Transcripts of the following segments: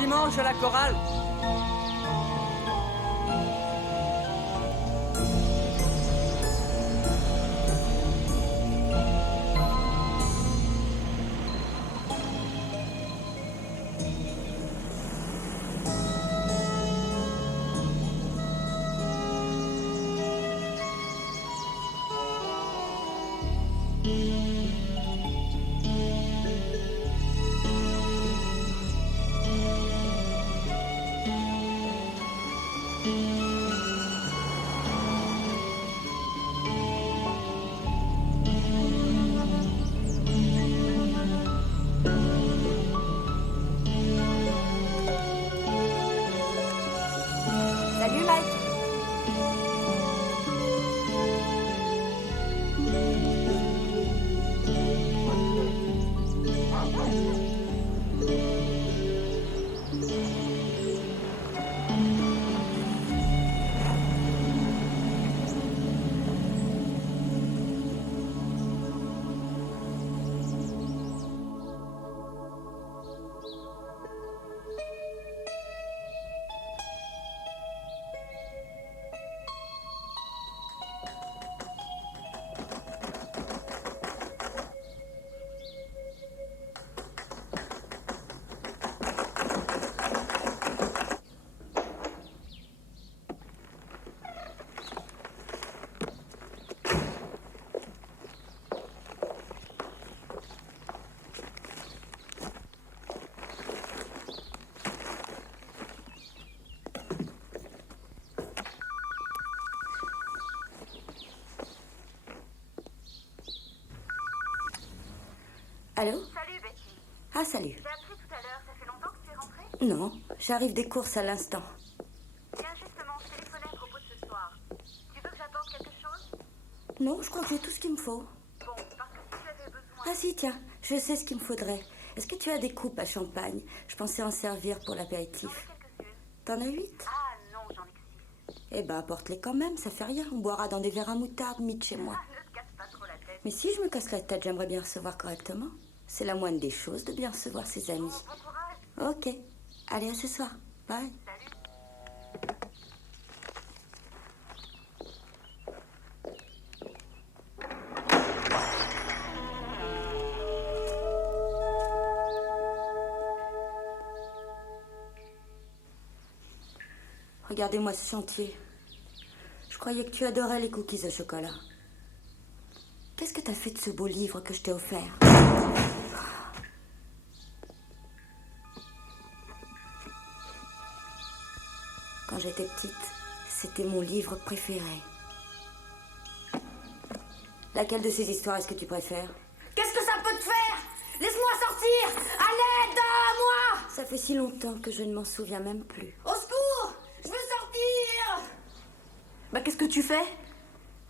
dimanche à la chorale. Salut Mike. Allô? Salut Betty. Ah, salut. J'ai appelé tout à l'heure, ça fait longtemps que tu es rentrée? Non, j'arrive des courses à l'instant. Tiens, justement, je téléphonais à propos de ce soir. Tu veux que j'apporte quelque chose? Non, je crois que j'ai tout ce qu'il me faut. Bon, parce que si tu avais besoin... Ah si, tiens, je sais ce qu'il me faudrait. Est-ce que tu as des coupes à champagne? Je pensais en servir pour J'en ai l'apéritif. quelques-unes. T'en as 8? Ah non, j'en ai que 6. Eh ben, apporte-les quand même, ça fait rien. On boira dans des verres à moutarde mis de chez moi. Ah, ne te casse pas trop la tête. Mais si je me casse la tête, j'aimerais bien recevoir correctement. C'est la moindre des choses de bien recevoir ses amis. Bon courage. Ok. Allez, à ce soir. Bye. Salut. Regardez-moi ce chantier. Je croyais que tu adorais les cookies au chocolat. Qu'est-ce que t'as fait de ce beau livre que je t'ai offert? Quand j'étais petite, c'était mon livre préféré. Laquelle de ces histoires est-ce que tu préfères? Qu'est-ce que ça peut te faire? Laisse-moi sortir! À l'aide, moi! Ça fait si longtemps que je ne m'en souviens même plus. Au secours! Je veux sortir! Bah, qu'est-ce que tu fais?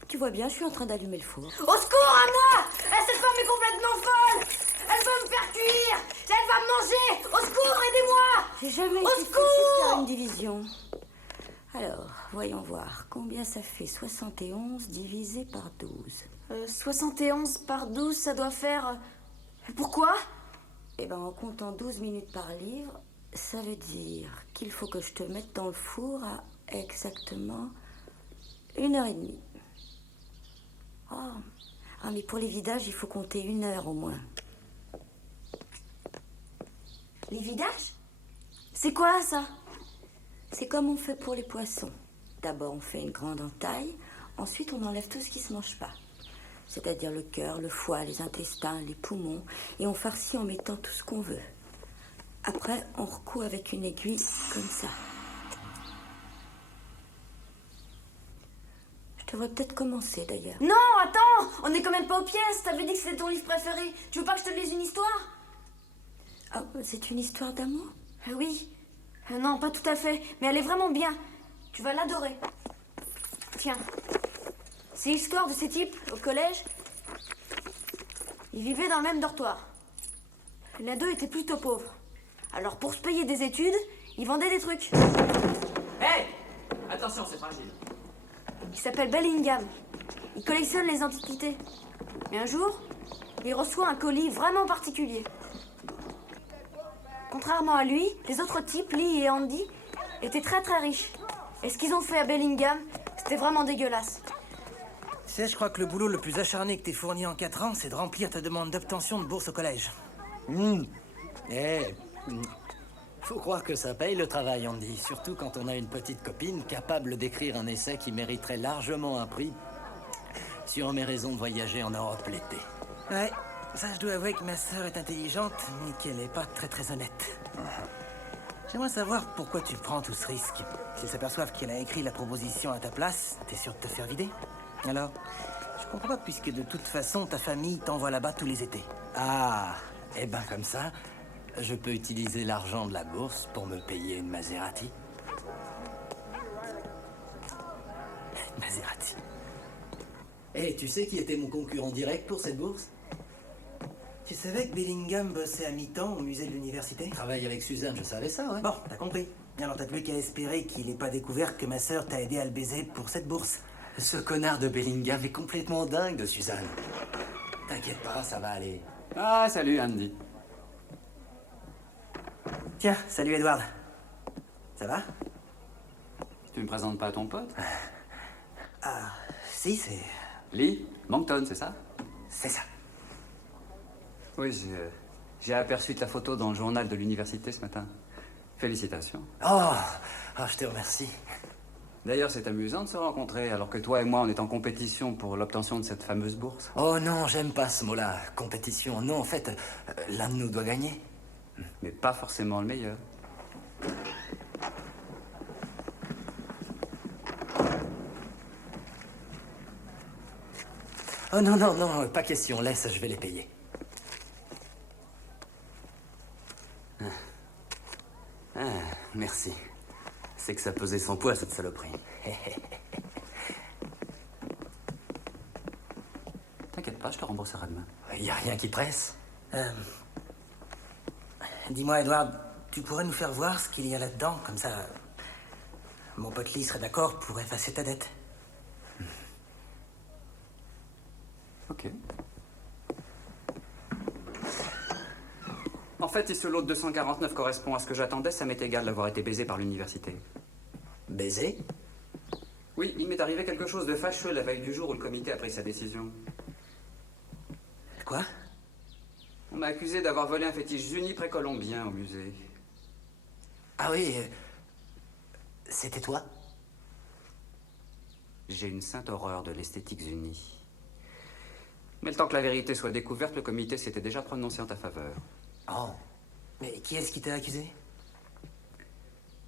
Tu vois bien, je suis en train d'allumer le four. Au secours, Anna! Cette femme est complètement folle! Elle veut me faire cuire! Elle va me manger! Au secours, aidez-moi! J'ai jamais Au été secours! fâchée de faire une division. Alors, voyons voir. Combien ça fait 71 divisé par 12? 71 par 12, ça doit faire... Pourquoi? Eh ben, en comptant 12 minutes par livre, ça veut dire qu'il faut que je te mette dans le four à exactement 1h30. Oh. Ah, mais pour les vidages, il faut compter 1 heure au moins. Les vidages? C'est quoi, ça? C'est comme on fait pour les poissons. D'abord, on fait une grande entaille. Ensuite, on enlève tout ce qui ne se mange pas. C'est-à-dire le cœur, le foie, les intestins, les poumons. Et on farcit en mettant tout ce qu'on veut. Après, on recoue avec une aiguille comme ça. Je devrais peut-être commencer, d'ailleurs. Non, attends! On n'est quand même pas aux pièces! T'avais dit que c'était ton livre préféré. Tu veux pas que je te lise une histoire? Ah, c'est une histoire d'amour? Oui. Non, pas tout à fait. Mais elle est vraiment bien. Tu vas l'adorer. Tiens. C'est l'histoire de ces types au collège. Ils vivaient dans le même dortoir. L'un d'eux était plutôt pauvre. Alors pour se payer des études, ils vendaient des trucs. Hé! Attention, c'est fragile. Il s'appelle Bellingham. Il collectionne les antiquités. Et un jour, il reçoit un colis vraiment particulier. Contrairement à lui, les autres types, Lee et Andy, étaient très très riches. Et ce qu'ils ont fait à Bellingham, c'était vraiment dégueulasse. Tu sais, je crois que le boulot le plus acharné que t'aies fourni en 4 ans, c'est de remplir ta demande d'obtention de bourse au collège. Faut croire que ça paye le travail, Andy. Surtout quand on a une petite copine capable d'écrire un essai qui mériterait largement un prix sur mes raisons de voyager en Europe l'été. Ouais, ça je dois avouer que ma sœur est intelligente, mais qu'elle est pas très honnête. J'aimerais savoir pourquoi tu prends tout ce risque. S'ils s'aperçoivent qu'elle a écrit la proposition à ta place, t'es sûr de te faire vider? Alors, je comprends pas puisque de toute façon ta famille t'envoie là-bas tous les étés. Ah, et ben comme ça, je peux utiliser l'argent de la bourse pour me payer une Maserati. Maserati. Et tu sais qui était mon concurrent direct pour cette bourse? Tu savais que Bellingham bossait à mi-temps au musée de l'université? Travaille avec Suzanne, je savais ça, ouais. Bon, t'as compris. Alors t'as plus qu'à espérer qu'il ait pas découvert que ma sœur t'a aidé à le baiser pour cette bourse. Ce connard de Bellingham est complètement dingue de Suzanne. T'inquiète pas, ça va aller. Ah, salut Andy. Tiens, salut Edward. Ça va? Tu me présentes pas à ton pote? Ah, si, c'est... Lee Moncton, c'est ça? c'est ça. Oui, j'ai aperçu ta photo dans le journal de l'université ce matin. Félicitations. Je te remercie. D'ailleurs, c'est amusant de se rencontrer alors que toi et moi, on est en compétition pour l'obtention de cette fameuse bourse. Oh non, j'aime pas ce mot-là. Compétition. Non, en fait, l'un de nous doit gagner. Mais pas forcément le meilleur. Oh non, non, non, pas question. Laisse, je vais les payer. Merci. C'est que ça pesait son poids, cette saloperie. T'inquiète pas, je te rembourserai demain. Y a rien qui presse. Dis-moi, Edward, tu pourrais nous faire voir ce qu'il y a là-dedans, comme ça... Mon pote Lee serait d'accord pour effacer ta dette. Ok. En fait, si ce lot de 249 correspond à ce que j'attendais, ça m'est égal d'avoir été baisé par l'université. Baiser? Oui, il m'est arrivé quelque chose de fâcheux la veille du jour où le comité a pris sa décision. Quoi? On m'a accusé d'avoir volé un fétiche Zuni précolombien au musée. Ah oui, c'était toi? J'ai une sainte horreur de l'esthétique Zuni. Mais le temps que la vérité soit découverte, le comité s'était déjà prononcé en ta faveur. Oh. Mais qui est-ce qui t'a accusé?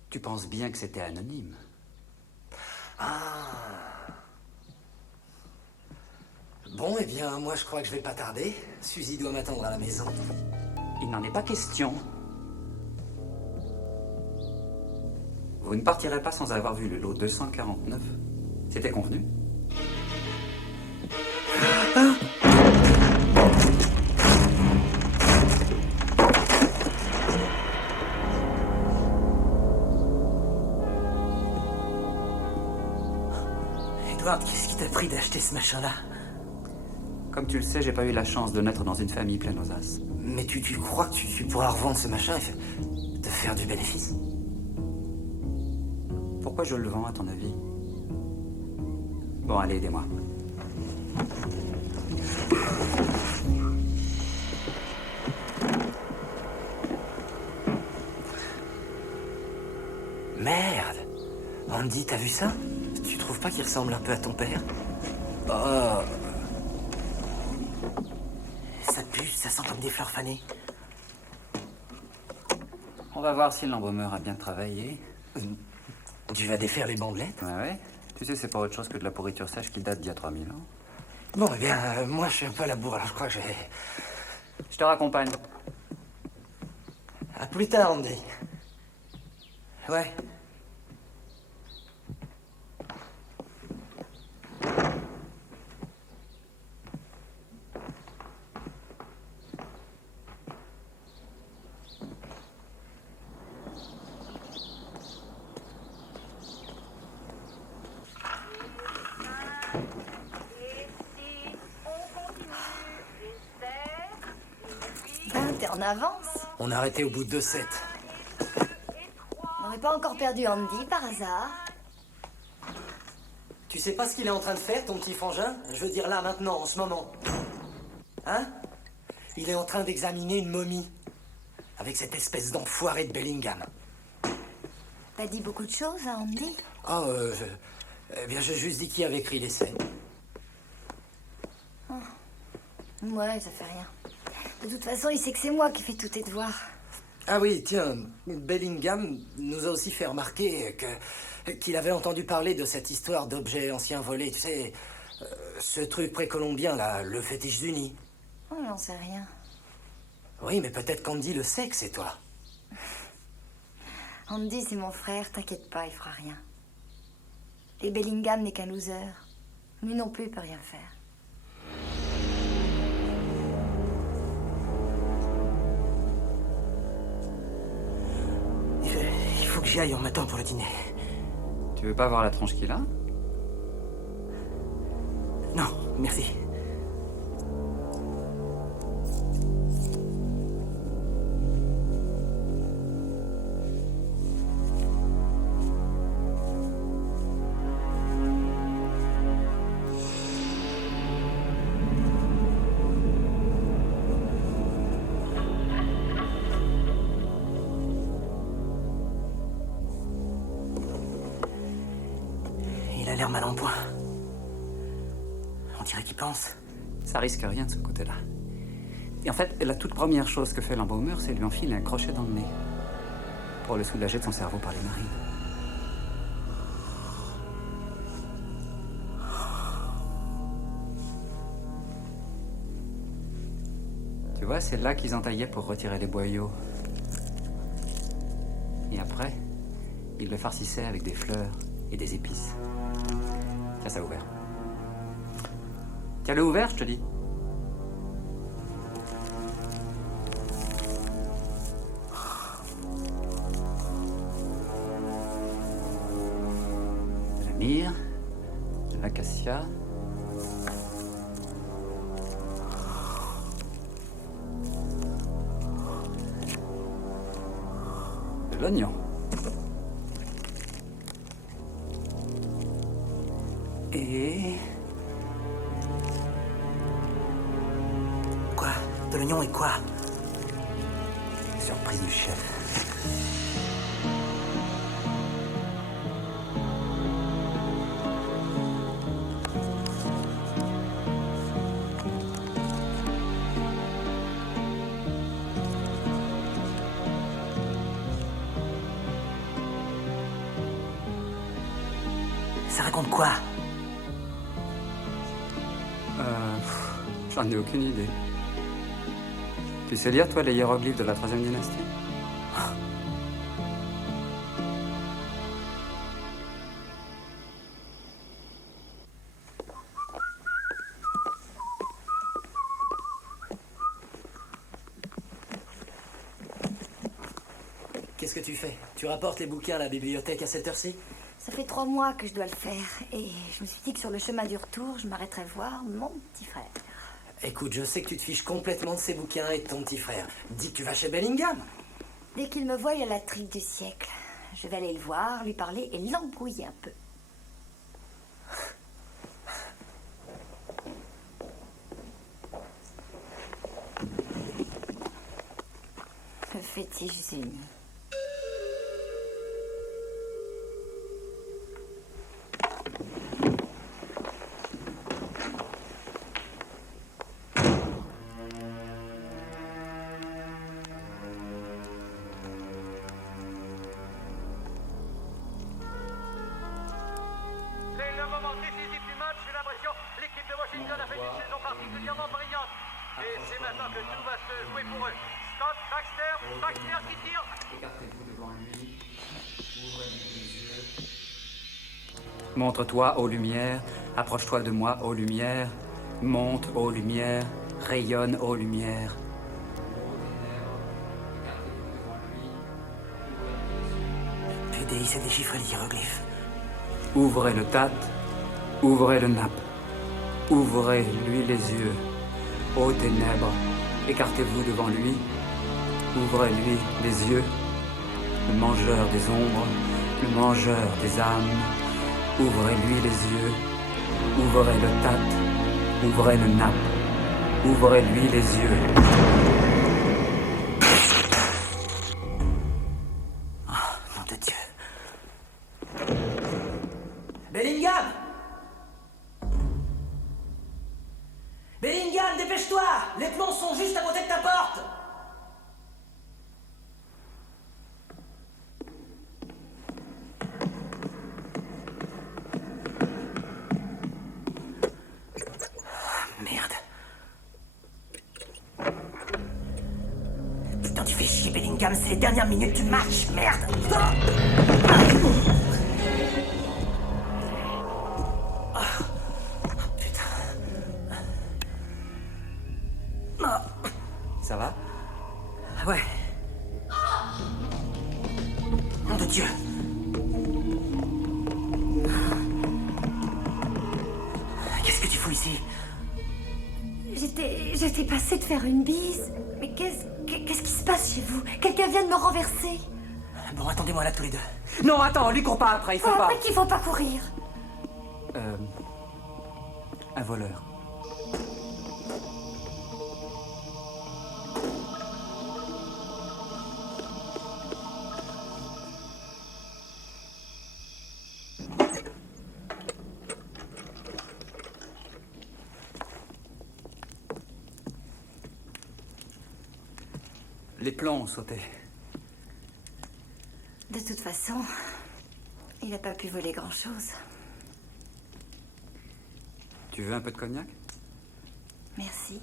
Tu penses bien que c'était anonyme? Bon, eh bien, moi, je crois que je vais pas tarder. Suzy doit m'attendre à la maison. Il n'en est pas question. Vous ne partirez pas sans avoir vu le lot 249. C'était convenu? Edward, qu'est-ce qui t'a pris d'acheter ce machin-là? Comme tu le sais, j'ai pas eu la chance de naître dans une famille pleine aux as. Mais tu crois que tu pourras revendre ce machin et te faire du bénéfice? Pourquoi je le vends, à ton avis? Bon, allez, aidez-moi. Merde! Andy, t'as vu ça? Tu trouves pas qu'il ressemble un peu à ton père? Ça pue, ça sent comme des fleurs fanées. On va voir si l'embaumeur a bien travaillé. Tu vas défaire les bandelettes? Ouais. Tu sais, c'est pas autre chose que de la pourriture sèche qui date d'il y a 3000 ans. Bon, eh bien, moi, je suis un peu à la bourre, alors je crois que je vais... Je te raccompagne. À plus tard, Andy. Ouais. Et si on continue, j'espère, et puis... Ben, t'es en avance. On a arrêté au bout de 2 sets. On n'aurait pas encore perdu Andy par hasard? Tu sais pas ce qu'il est en train de faire, ton petit frangin? Je veux dire là, maintenant, en ce moment. Hein? Il est en train d'examiner une momie. Avec cette espèce d'enfoiré de Bellingham. T'as dit beaucoup de choses à Andy? Oh, eh bien, j'ai juste dit qui avait écrit l'essai. Ouais, ça fait rien. De toute façon, il sait que c'est moi qui fais tous tes devoirs. Ah oui, tiens, Bellingham nous a aussi fait remarquer qu'il avait entendu parler de cette histoire d'objets anciens volés. Tu sais, ce truc précolombien, là, le fétiche d'Uni. Oh, j'en sais rien. Oui, mais peut-être qu'Andy le sait que c'est toi. Andy, c'est mon frère, t'inquiète pas, il fera rien. Et Bellingham n'est qu'un loser. Lui non plus, il peut rien faire. Il faut que j'y aille, on m'attend pour le dîner. Tu veux pas voir la tronche qu'il a? Non, merci. Il a l'air mal en point. On dirait qu'il pense. Ça risque rien de ce côté-là. Et en fait, la toute première chose que fait l'embaumeur, c'est lui enfiler un crochet dans le nez. Pour le soulager de son cerveau par les narines. Tu vois, c'est là qu'ils entaillaient pour retirer les boyaux. Et après, ils le farcissaient avec des fleurs et des épices. Tiens, ça a ouvert. Tiens-le ouvert, je te dis. La myrrhe, l'acacia. De l'oignon. Et... Quoi? De l'oignon et quoi? surprise du chef. Ça raconte quoi? J'en ai aucune idée. Tu sais lire, toi, les hiéroglyphes de la 3e dynastie? Qu'est-ce que tu fais? Tu rapportes les bouquins à la bibliothèque à cette heure-ci? Ça fait 3 mois que je dois le faire. Et je me suis dit que sur le chemin du retour, je m'arrêterais voir mon petit frère. Écoute, je sais que tu te fiches complètement de ces bouquins et de ton petit frère. Dis que tu vas chez Bellingham. Dès qu'il me voit, il a la trique du siècle. Je vais aller le voir, lui parler et l'embrouiller un peu. Le fétiche uni. C'est le moment décisif du match. J'ai l'impression que l'équipe de Washington a fait une saison particulièrement brillante. Et c'est maintenant que tout va se jouer pour eux. Scott, Baxter qui tire. Écartez-vous devant lui. Ouvrez-lui les yeux. Montre-toi, ô lumière. Approche-toi de moi, ô lumière. Monte, ô lumière. Rayonne, ô lumière. PDI, c'est déchiffrer les hiéroglyphes. Ouvrez le tat, ouvrez le nappe, ouvrez-lui les yeux. Ô ténèbres, écartez-vous devant lui. Ouvrez-lui les yeux, le mangeur des ombres, le mangeur des âmes. Ouvrez-lui les yeux, ouvrez le tat, ouvrez le nappe, ouvrez-lui les yeux. Nom de Dieu. Bellingham! Bellingham, dépêche-toi! Les plombs sont juste à côté de ta porte! Merde. Putain, tu fais chier, Bellingham, c'est les dernières minutes du match, merde! Ça va? Ouais. Nom de Dieu. Qu'est-ce que tu fous ici? J'étais passée de faire une bise. Mais qu'est-ce qui se passe chez vous? Quelqu'un vient de me renverser. Bon, attendez-moi là tous les deux. Non, attends, lui court pas après, il faut pas. Après qu'il faut pas courir. Un voleur. Les plombs ont sauté. De toute façon, il n'a pas pu voler grand-chose. Tu veux un peu de cognac? Merci.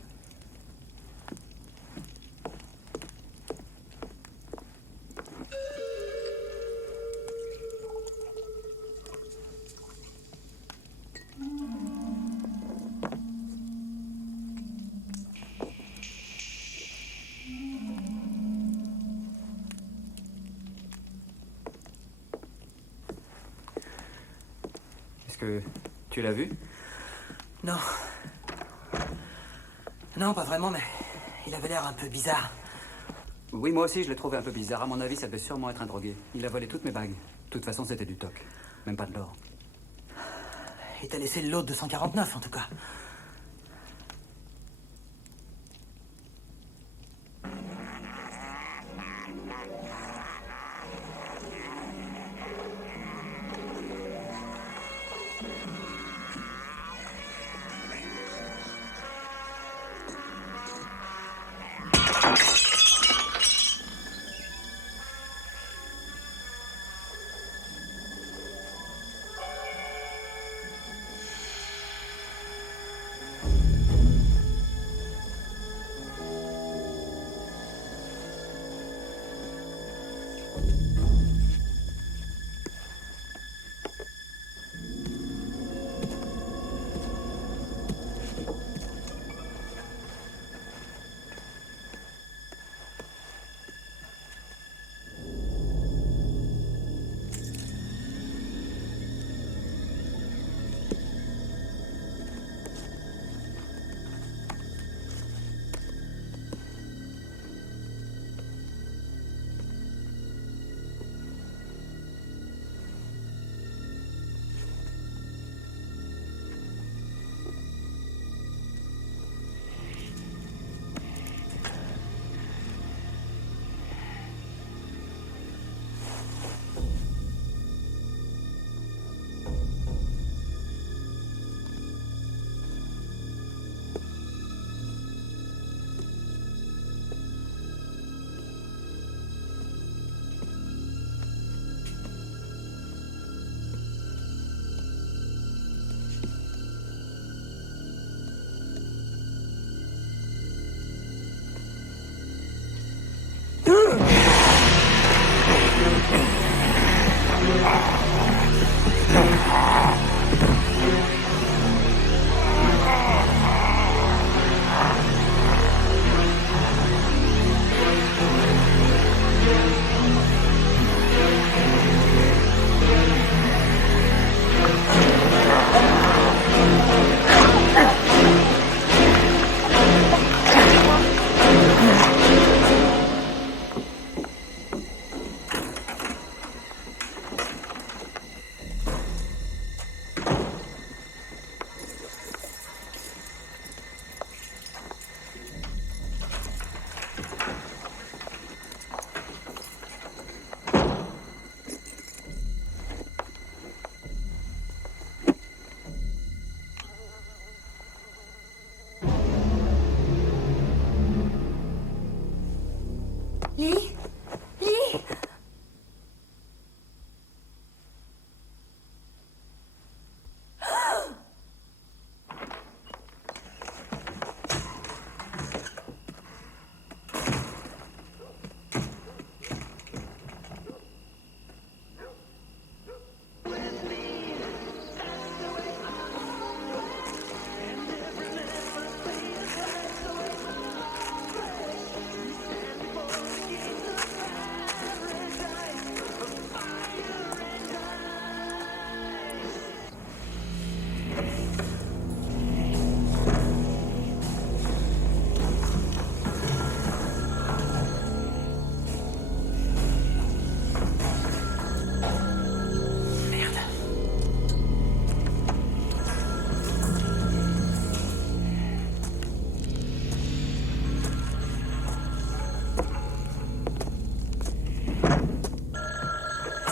Est-ce que tu l'as vu? Non. Non, pas vraiment, mais il avait l'air un peu bizarre. Oui, moi aussi, je l'ai trouvé un peu bizarre. À mon avis, ça devait sûrement être un drogué. Il a volé toutes mes bagues. De toute façon, c'était du toc. Même pas de l'or. Il t'a laissé le lot de 149, en tout cas.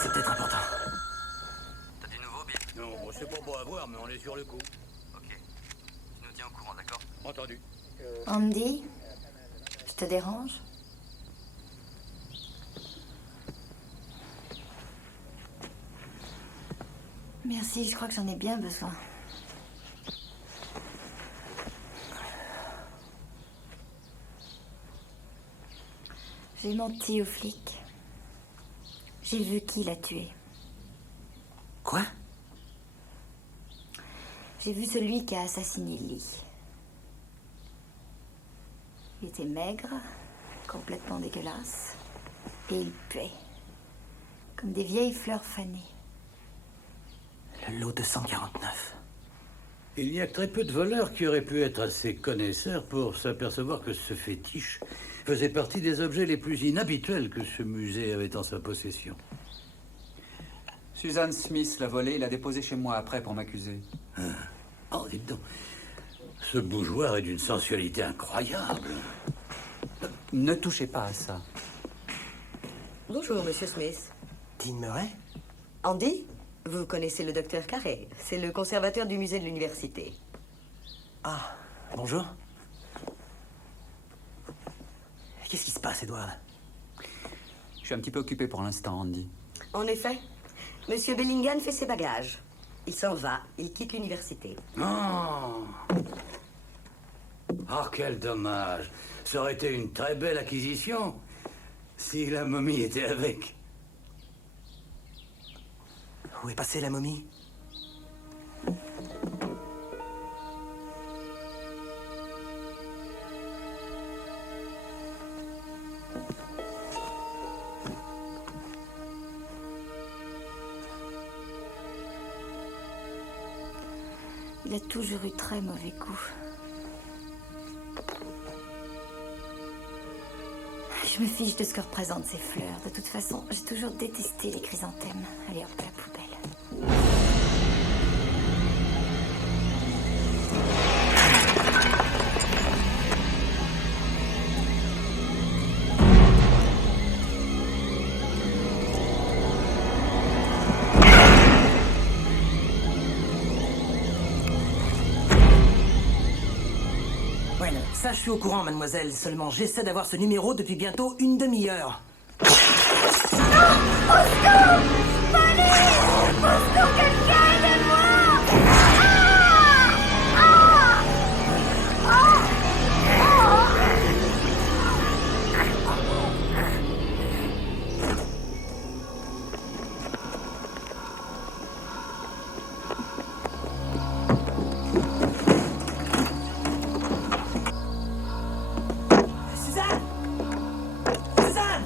c'est peut-être important. T'as du nouveau, Bill? Non, c'est pas beau à voir, mais on est sur le coup. Ok. Tu nous tiens au courant, d'accord? Entendu. Andy, je te dérange? Merci, je crois que j'en ai bien besoin. J'ai menti aux flics. J'ai vu qui l'a tué. Quoi? J'ai vu celui qui a assassiné Lee. Il était maigre, complètement dégueulasse, et il puait, comme des vieilles fleurs fanées. Le lot 249. Il y a très peu de voleurs qui auraient pu être assez connaisseurs pour s'apercevoir que ce fétiche faisait partie des objets les plus inhabituels que ce musée avait en sa possession. Suzanne Smith l'a volé et l'a déposé chez moi après pour m'accuser. Oh, dites donc. Ce bougeoir est d'une sensualité incroyable. Ne touchez pas à ça. Bonjour, monsieur Smith. Dean Murray? Andy, vous connaissez le docteur Carré. C'est le conservateur du musée de l'université. Ah, bonjour. Qu'est-ce qui se passe, Edward? Je suis un petit peu occupé pour l'instant, Andy. En effet, monsieur Bellingham fait ses bagages. Il s'en va, il quitte l'université. Oh. Oh, quel dommage. Ça aurait été une très belle acquisition si la momie était avec. Où est passée la momie? Il a toujours eu très mauvais goût. Je me fiche de ce que représentent ces fleurs. De toute façon, j'ai toujours détesté les chrysanthèmes. Allez hop, à la poubelle. Ouais, ça, je suis au courant, mademoiselle. Seulement, j'essaie d'avoir ce numéro depuis bientôt une demi-heure. Suzanne! Suzanne!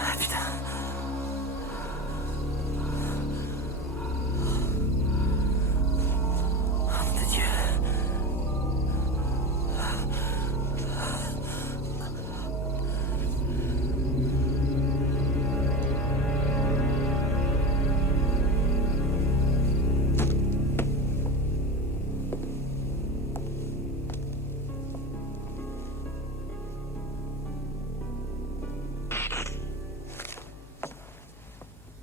Ah, putain. Oh, mon Dieu.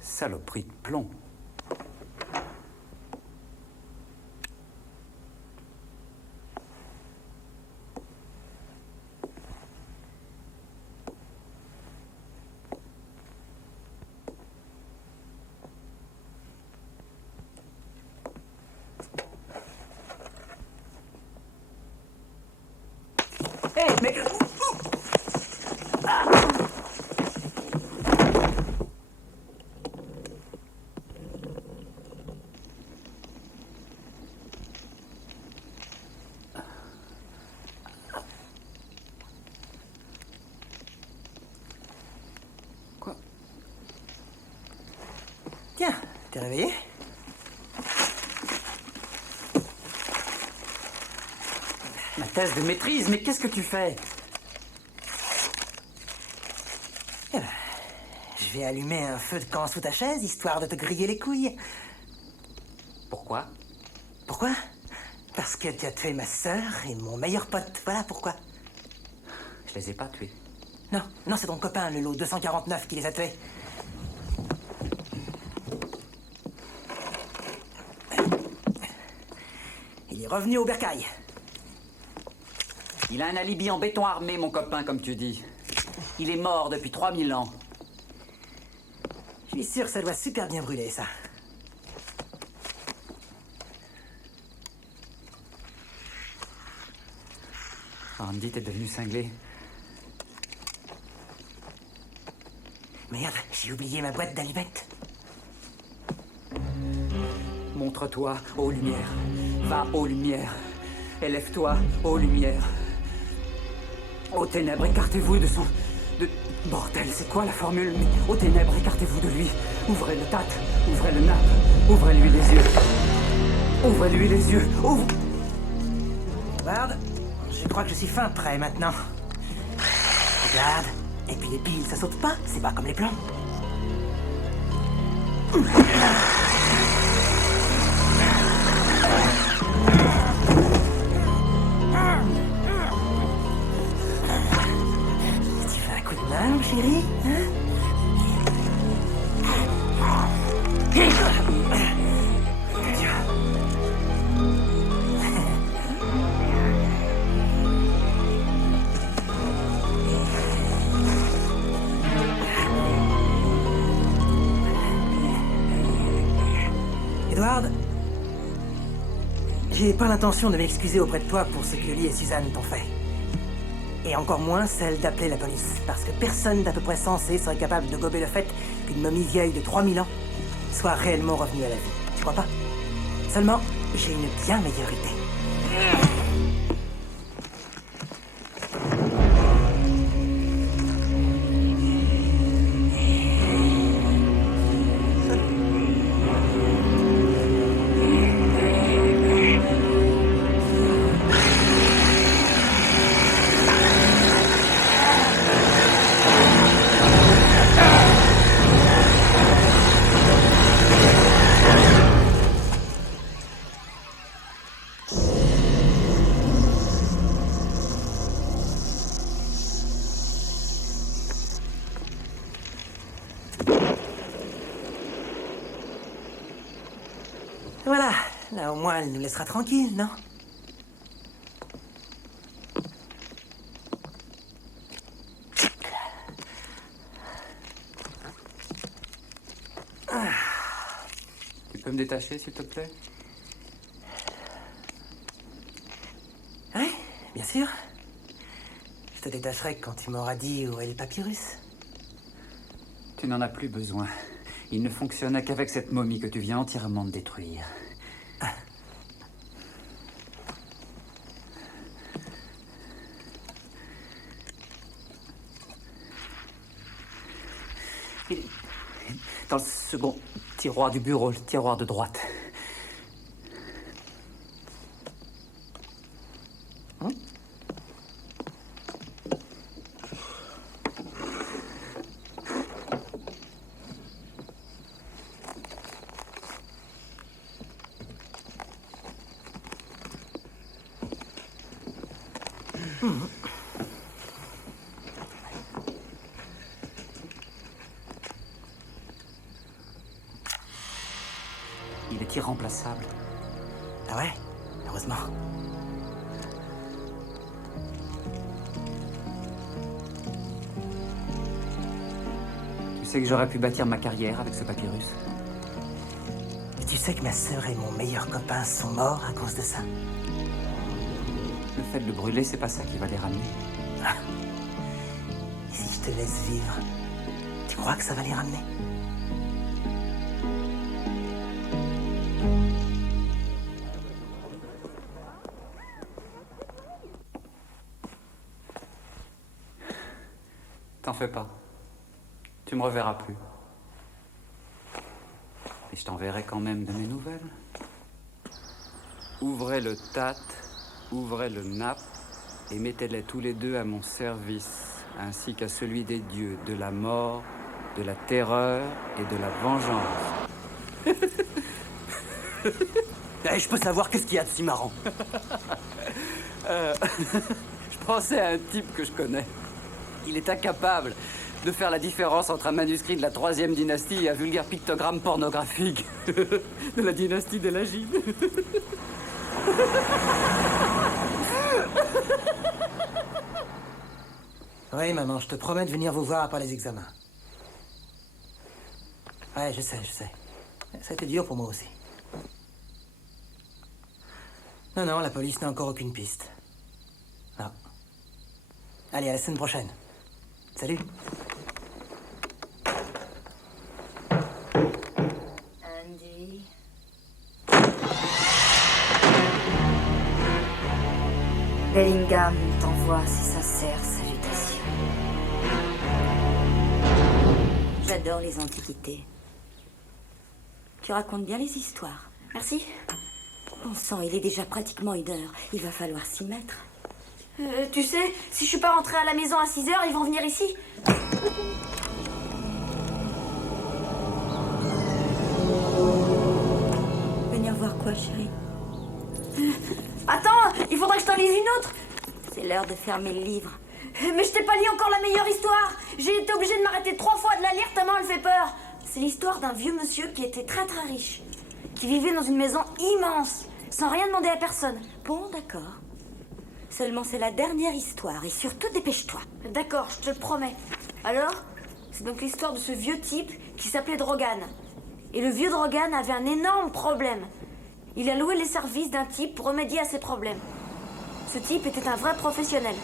Saloperie de plomb. Hé, mais... Quoi? Tiens, t'es réveillé? Ma thèse de maîtrise, mais qu'est-ce que tu fais? Eh ben, je vais allumer un feu de camp sous ta chaise, histoire de te griller les couilles. Pourquoi? Pourquoi? Parce que tu as tué ma sœur et mon meilleur pote. Voilà pourquoi. les ai pas tués. Non, non, c'est ton copain, le lot 249, qui les a tués. Il est revenu au bercail. Il a un alibi en béton armé, mon copain, comme tu dis. Il est mort depuis 3000 ans. Je suis sûr que ça doit super bien brûler, ça. Randy, t'es devenu cinglé. Merde, j'ai oublié ma boîte d'allumettes. Montre-toi aux lumières. Va aux lumières. Élève-toi aux lumières. Aux ténèbres, écartez-vous de son... Bordel, c'est quoi la formule? Mais aux ténèbres, écartez-vous de lui. Ouvrez le tat, ouvrez le nappe, ouvrez-lui les yeux. Ouvrez-lui les yeux, ouvre... Regarde, je crois que je suis fin prêt maintenant. Regarde, et puis les piles, ça saute pas, c'est pas comme les plans. Tu fais un coup de main, chérie, hein? Edward, j'ai pas l'intention de m'excuser auprès de toi pour ce que Lee et Suzanne t'ont fait. Et encore moins celle d'appeler la police, parce que personne d'à peu près sensé serait capable de gober le fait qu'une momie vieille de 3000 ans soit réellement revenue à la vie. Tu crois pas? Seulement, j'ai une bien meilleure idée. Voilà, là au moins elle nous laissera tranquille, non? Tu peux me détacher, s'il te plaît? Oui, bien sûr. Je te détacherai quand tu m'auras dit où est le papyrus. Tu n'en as plus besoin. Il ne fonctionnait qu'avec cette momie que tu viens entièrement de détruire. Il est dans le second tiroir du bureau, le tiroir de droite. Il est irremplaçable. Ah ouais? Heureusement. Tu sais que j'aurais pu bâtir ma carrière avec ce papyrus? Et tu sais que ma sœur et mon meilleur copain sont morts à cause de ça? Le fait de le brûler, c'est pas ça qui va les ramener. Ah. Et si je te laisse vivre, tu crois que ça va les ramener? T'en fais pas. Tu me reverras plus. Et je t'enverrai quand même de mes nouvelles. Ouvrez le tat, ouvrez le nappe, et mettez-les tous les deux à mon service, ainsi qu'à celui des dieux, de la mort, de la terreur et de la vengeance. Je peux savoir qu'est-ce qu'il y a de si marrant? Je pensais à un type que je connais. Il est incapable de faire la différence entre un manuscrit de la 3e dynastie et un vulgaire pictogramme pornographique de la dynastie des Lagides. Oui, maman, je te promets de venir vous voir après les examens. Ouais, je sais. Ça a été dur pour moi aussi. Non, la police n'a encore aucune piste. Non. Allez, à la semaine prochaine. Salut. Andy. Bellingham t'envoie ses sincères salutations. J'adore les antiquités. Tu racontes bien les histoires. Merci. Bon sang, il est déjà pratiquement 1h. Il va falloir s'y mettre. Tu sais, si je suis pas rentrée à la maison à 6h, ils vont venir ici. Venir voir quoi, chérie? Attends, il faudrait que je t'en lise une autre. C'est l'heure de fermer le livre. Mais je t'ai pas lu encore la meilleure histoire. J'ai été obligée de m'arrêter 3 fois de la lire tellement elle fait peur. C'est l'histoire d'un vieux monsieur qui était très très riche, qui vivait dans une maison immense, sans rien demander à personne. Bon, d'accord. Seulement, c'est la dernière histoire, et surtout, dépêche-toi. D'accord, je te le promets. Alors, c'est donc l'histoire de ce vieux type qui s'appelait Drogan. Et le vieux Drogan avait un énorme problème. Il a loué les services d'un type pour remédier à ses problèmes. Ce type était un vrai professionnel.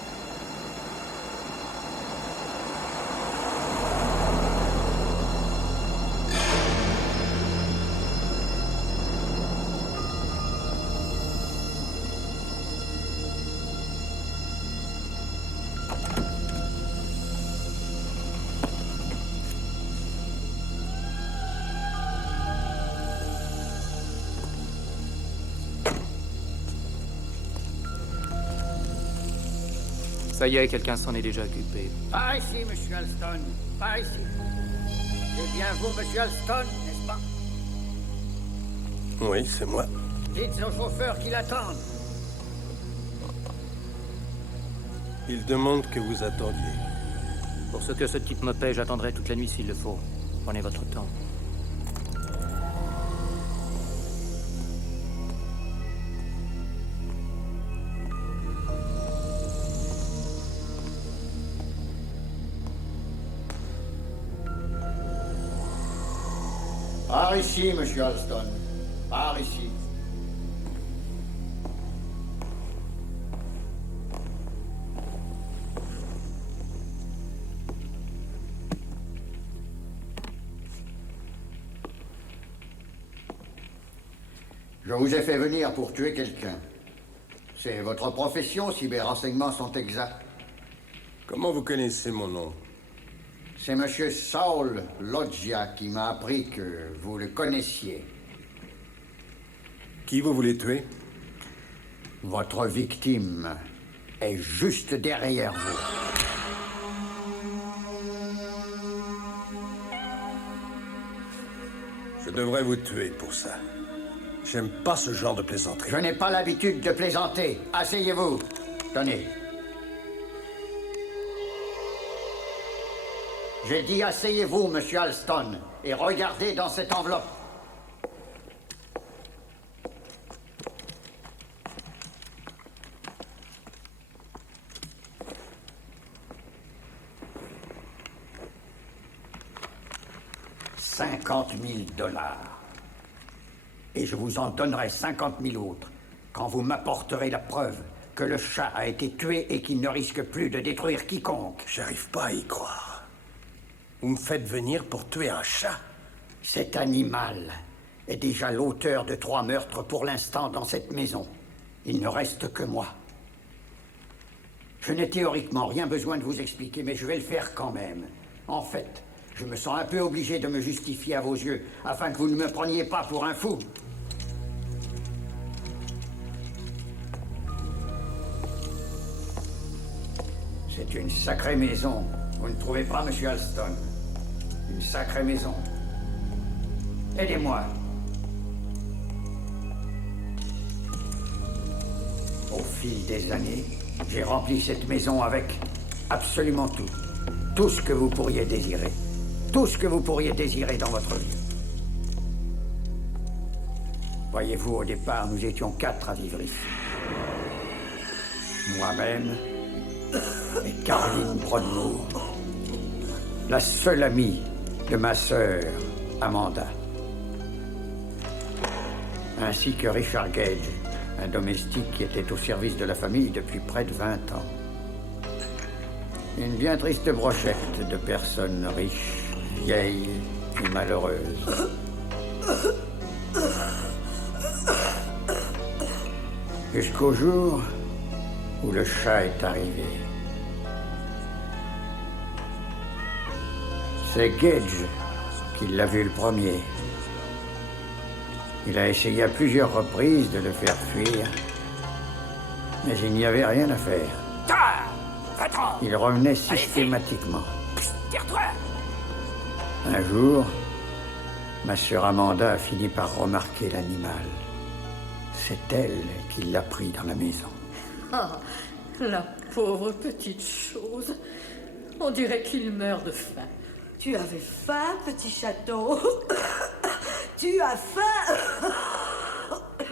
Ça y est, quelqu'un s'en est déjà occupé. Par ici, monsieur Alston. Par ici. C'est bien vous, monsieur Alston, n'est-ce pas? Oui, c'est moi. Dites au chauffeur qu'il attende. Il demande que vous attendiez. Pour ce que ce type me paie, j'attendrai toute la nuit s'il le faut. Prenez votre temps. Par ici, monsieur Alston. Par ici. Je vous ai fait venir pour tuer quelqu'un. C'est votre profession si mes renseignements sont exacts. Comment vous connaissez mon nom? C'est monsieur Saul Loggia qui m'a appris que vous le connaissiez. Qui vous voulez tuer? Votre victime est juste derrière vous. Je devrais vous tuer pour ça. J'aime pas ce genre de plaisanterie. Je n'ai pas l'habitude de plaisanter. Asseyez-vous. Tenez. J'ai dit asseyez-vous, monsieur Alston, et regardez dans cette enveloppe. $50 000. Et je vous en donnerai 50 000 autres quand vous m'apporterez la preuve que le chat a été tué et qu'il ne risque plus de détruire quiconque. J'arrive pas à y croire. Vous me faites venir pour tuer un chat? Cet animal est déjà l'auteur de 3 meurtres pour l'instant dans cette maison. Il ne reste que moi. Je n'ai théoriquement rien besoin de vous expliquer, mais je vais le faire quand même. En fait, je me sens un peu obligé de me justifier à vos yeux, afin que vous ne me preniez pas pour un fou. C'est une sacrée maison. Vous ne trouvez pas, monsieur Alston? Une sacrée maison. Aidez-moi. Au fil des années, j'ai rempli cette maison avec absolument tout. tout ce que vous pourriez désirer. Tout ce que vous pourriez désirer dans votre vie. Voyez-vous, au départ, nous étions 4 à vivre ici. Moi-même et Caroline Broadmoor. La seule amie de ma sœur, Amanda. Ainsi que Richard Gage, un domestique qui était au service de la famille depuis près de 20 ans. Une bien triste brochette de personnes riches, vieilles et malheureuses. Jusqu'au jour où le chat est arrivé. C'est Gage qui l'a vu le premier. Il a essayé à plusieurs reprises de le faire fuir, mais il n'y avait rien à faire. Il revenait systématiquement. Un jour, ma sœur Amanda a fini par remarquer l'animal. C'est elle qui l'a pris dans la maison. Ah, la pauvre petite chose. On dirait qu'il meurt de faim. Tu avais faim, petit chaton. Tu as faim.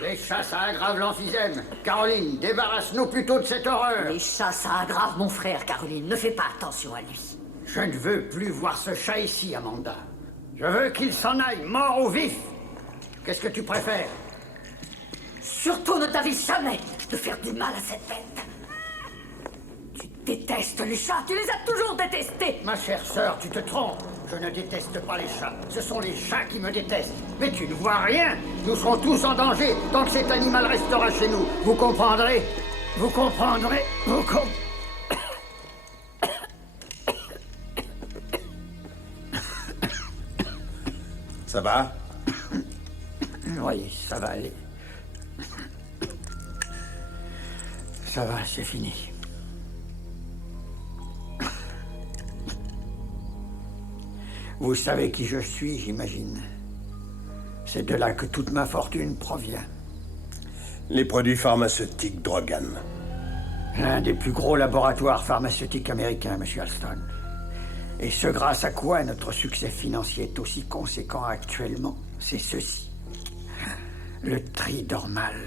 Les chats, ça aggrave l'emphysème. Caroline, débarrasse-nous plutôt de cette horreur. Les chats, ça aggrave mon frère, Caroline. Ne fais pas attention à lui. Je ne veux plus voir ce chat ici, Amanda. Je veux qu'il s'en aille, mort ou vif. Qu'est-ce que tu préfères? Surtout ne t'avise jamais de faire du mal à cette bête. Tu détestes les chats, tu les as toujours détestés. Ma chère sœur, tu te trompes. Je ne déteste pas les chats. Ce sont les chats qui me détestent. Mais tu ne vois rien. Nous serons tous en danger tant que cet animal restera chez nous. Vous comprendrez? Vous comprendrez? Ça va? Oui, ça va aller. Ça va, c'est fini. Vous savez qui je suis, j'imagine. C'est de là que toute ma fortune provient. Les produits pharmaceutiques Drogan. L'un des plus gros laboratoires pharmaceutiques américains, Monsieur Alston. Et ce grâce à quoi notre succès financier est aussi conséquent actuellement, c'est ceci. Le tridormal,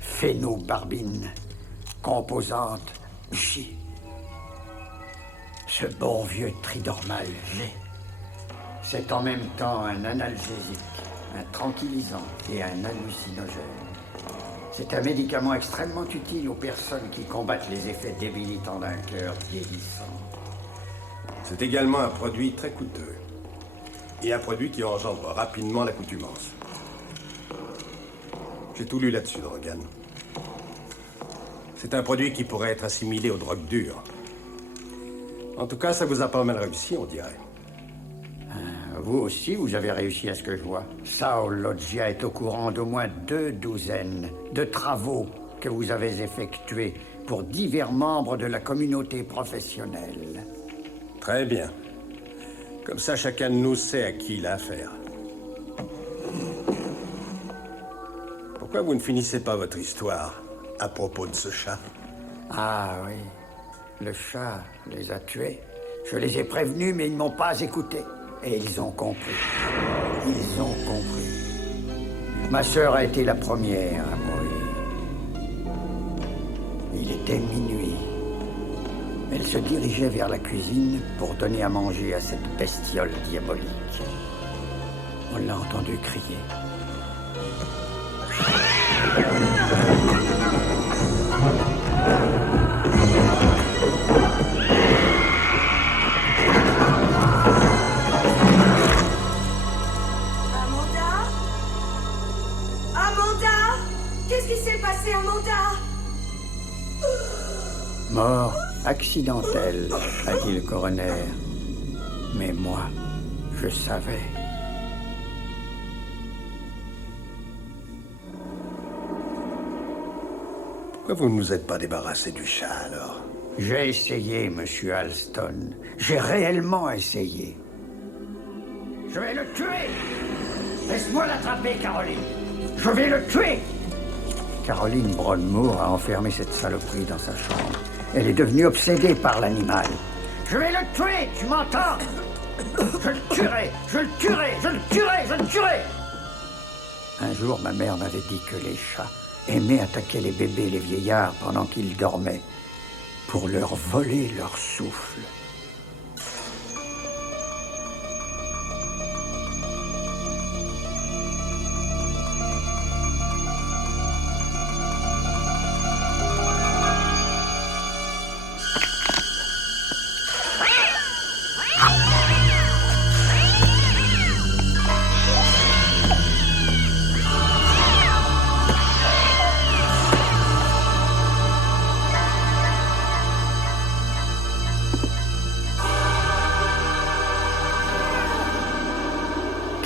phénobarbine, composante J. Ce bon vieux tridormal G. C'est en même temps un analgésique, un tranquillisant et un hallucinogène. C'est un médicament extrêmement utile aux personnes qui combattent les effets débilitants d'un cœur vieillissant. C'est également un produit très coûteux. Et un produit qui engendre rapidement l'accoutumance. J'ai tout lu là-dessus, Drogan. C'est un produit qui pourrait être assimilé aux drogues dures. En tout cas, ça vous a pas mal réussi, on dirait. Vous aussi, vous avez réussi à ce que je vois. Saul Loggia est au courant d'au moins 2 douzaines de travaux que vous avez effectués pour divers membres de la communauté professionnelle. Très bien. Comme ça, chacun de nous sait à qui il a affaire. Pourquoi vous ne finissez pas votre histoire à propos de ce chat? Ah oui, le chat les a tués. Je les ai prévenus, mais ils ne m'ont pas écouté. Et ils ont compris. Ils ont compris. Ma sœur a été la première à mourir. Il était minuit. Elle se dirigeait vers la cuisine pour donner à manger à cette bestiole diabolique. On l'a entendu crier. Qu'est-ce qui s'est passé, Amanda? Mort accidentelle, a dit le coroner. Mais moi, je savais. Pourquoi vous ne nous êtes pas débarrassé du chat, alors? J'ai essayé, Monsieur Alston. J'ai réellement essayé. Je vais le tuer! Laisse-moi l'attraper, Caroline! Je vais le tuer! Caroline Broadmoor a enfermé cette saloperie dans sa chambre. Elle est devenue obsédée par l'animal. Je vais le tuer, tu m'entends? Je le tuerai, je le tuerai, je le tuerai, je le tuerai! Un jour, ma mère m'avait dit que les chats aimaient attaquer les bébés et les vieillards pendant qu'ils dormaient pour leur voler leur souffle.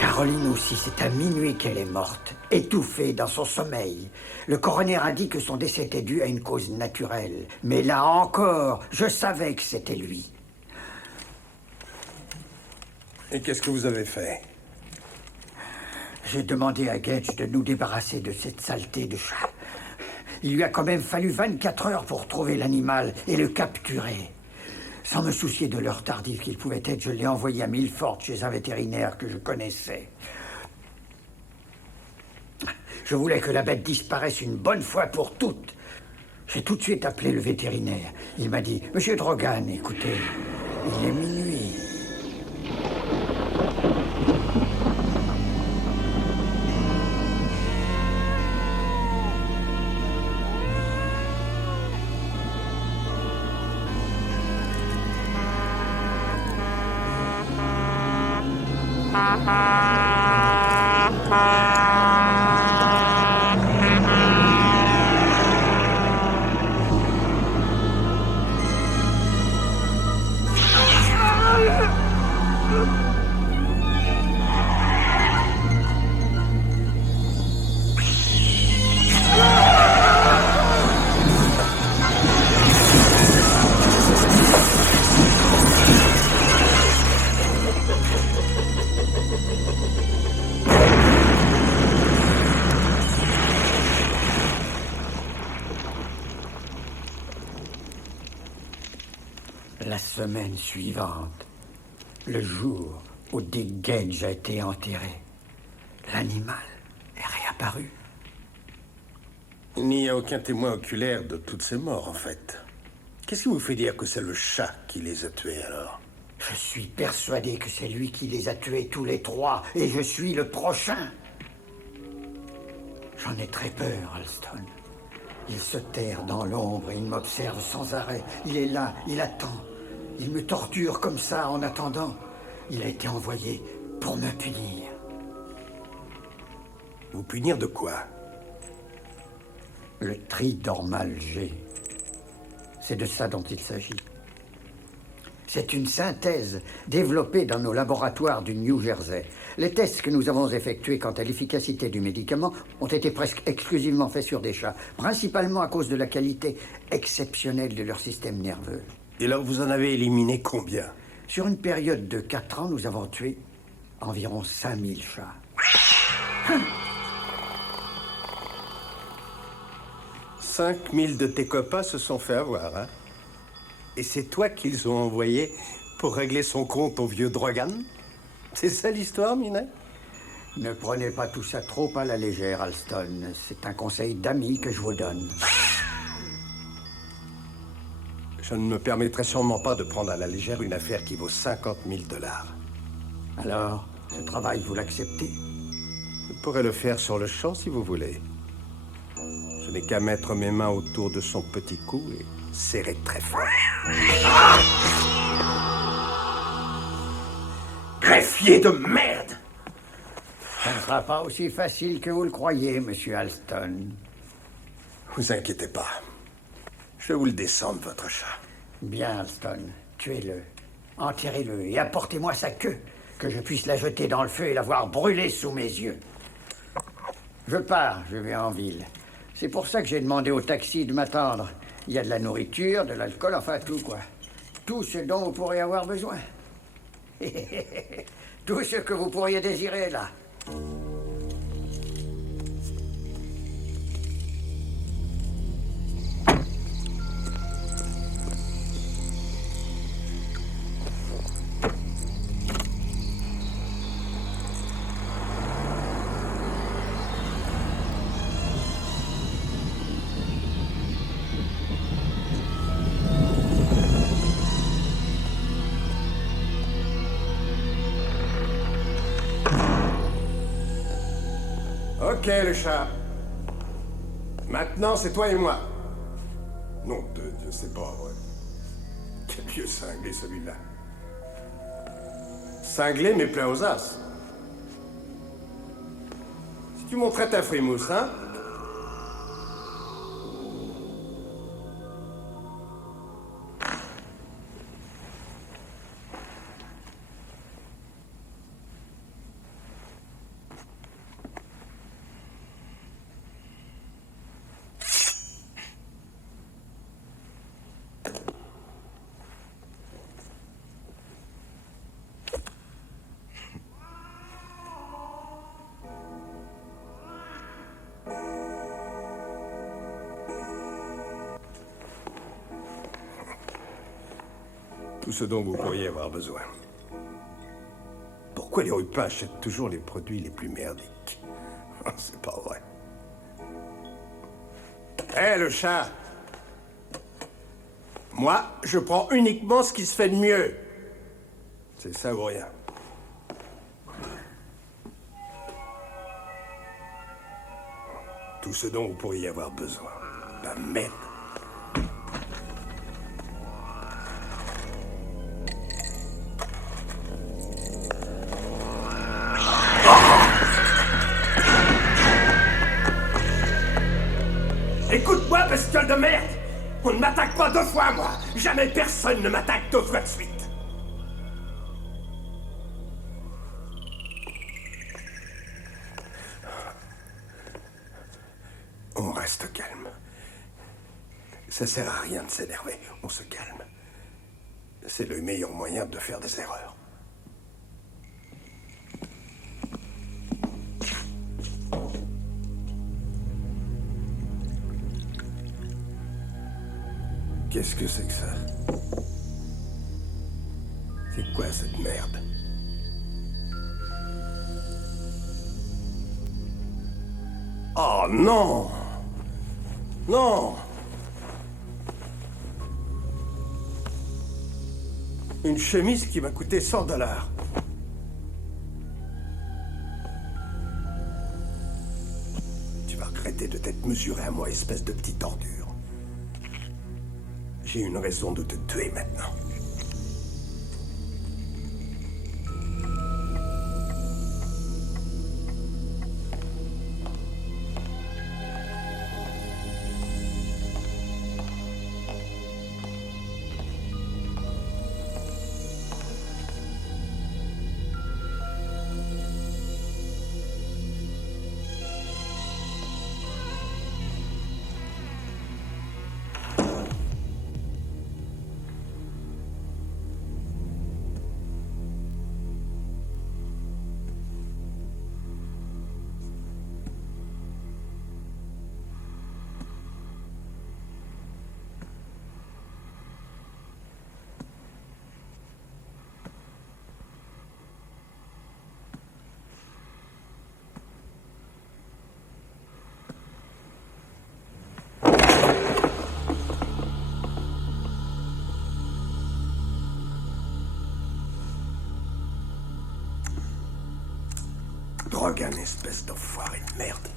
Caroline aussi, c'est à minuit qu'elle est morte, étouffée dans son sommeil. Le coroner a dit que son décès était dû à une cause naturelle. Mais là encore, je savais que c'était lui. Et qu'est-ce que vous avez fait? J'ai demandé à Gage de nous débarrasser de cette saleté de chat. Il lui a quand même fallu 24 heures pour trouver l'animal et le capturer. Sans me soucier de l'heure tardive qu'il pouvait être, je l'ai envoyé à Milford chez un vétérinaire que je connaissais. Je voulais que la bête disparaisse une bonne fois pour toutes. J'ai tout de suite appelé le vétérinaire. Il m'a dit, « Monsieur Drogan, écoutez, il est minuit. » La semaine suivante, le jour où Dick Gage a été enterré, l'animal est réapparu. Il n'y a aucun témoin oculaire de toutes ces morts, en fait. Qu'est-ce qui vous fait dire que c'est le chat qui les a tués, alors? Je suis persuadé que c'est lui qui les a tués tous les trois, et je suis le prochain. J'en ai très peur, Alston. Il se terre dans l'ombre et il m'observe sans arrêt. Il est là, il attend. Il me torture comme ça en attendant. Il a été envoyé pour me punir. Vous punir de quoi? Le tridormal G. C'est de ça dont il s'agit. C'est une synthèse développée dans nos laboratoires du New Jersey. Les tests que nous avons effectués quant à l'efficacité du médicament ont été presque exclusivement faits sur des chats, principalement à cause de la qualité exceptionnelle de leur système nerveux. Et alors vous en avez éliminé combien? Sur une période de 4 ans, nous avons tué environ 5000 chats. 5000 de tes copains se sont fait avoir, hein? Et c'est toi qu'ils ont envoyé pour régler son compte au vieux Drogan? C'est ça l'histoire, Minet? Ne prenez pas tout ça trop à la légère, Alston. C'est un conseil d'ami que je vous donne. Je ne me permettrai sûrement pas de prendre à la légère une affaire qui vaut 50 000 $. Alors, ce travail, vous l'acceptez? Je pourrais le faire sur le champ si vous voulez. Je n'ai qu'à mettre mes mains autour de son petit cou et serrer très fort. Greffier de merde! Ça ne sera pas aussi facile que vous le croyez, monsieur Alston. Vous inquiétez pas. Je vais vous le descendre, votre chat. Bien, Alston. Tuez-le. Enterrez-le et apportez-moi sa queue, que je puisse la jeter dans le feu et la voir brûler sous mes yeux. Je pars, je vais en ville. C'est pour ça que j'ai demandé au taxi de m'attendre. Il y a de la nourriture, de l'alcool, enfin tout, quoi. Tout ce dont vous pourrez avoir besoin. Tout ce que vous pourriez désirer, là. Ok, le chat. Maintenant, c'est toi et moi. Non, Dieu, c'est pas vrai. Quel vieux cinglé, celui-là. Cinglé, mais plein aux as. Si tu montrais ta frimousse, hein? Tout ce dont vous pourriez avoir besoin. Pourquoi les Rupins achètent toujours les produits les plus merdiques? C'est pas vrai. Hé, le chat! Moi, je prends uniquement ce qui se fait de mieux. C'est ça ou rien. Tout ce dont vous pourriez avoir besoin. Ben merde. Écoute-moi, bestiole de merde! On ne m'attaque pas 2 fois, moi! Jamais personne ne m'attaque 2 fois de suite! On reste calme. Ça sert à rien de s'énerver, on se calme. C'est le meilleur moyen de faire des erreurs. Qu'est-ce que c'est que ça? C'est quoi cette merde? Oh non! Non! Une chemise qui m'a coûté $100. Tu vas regretter de t'être mesuré à moi, espèce de petite ordure. J'ai une raison de te tuer maintenant. Drogan, espèce d'enfoiré de merde.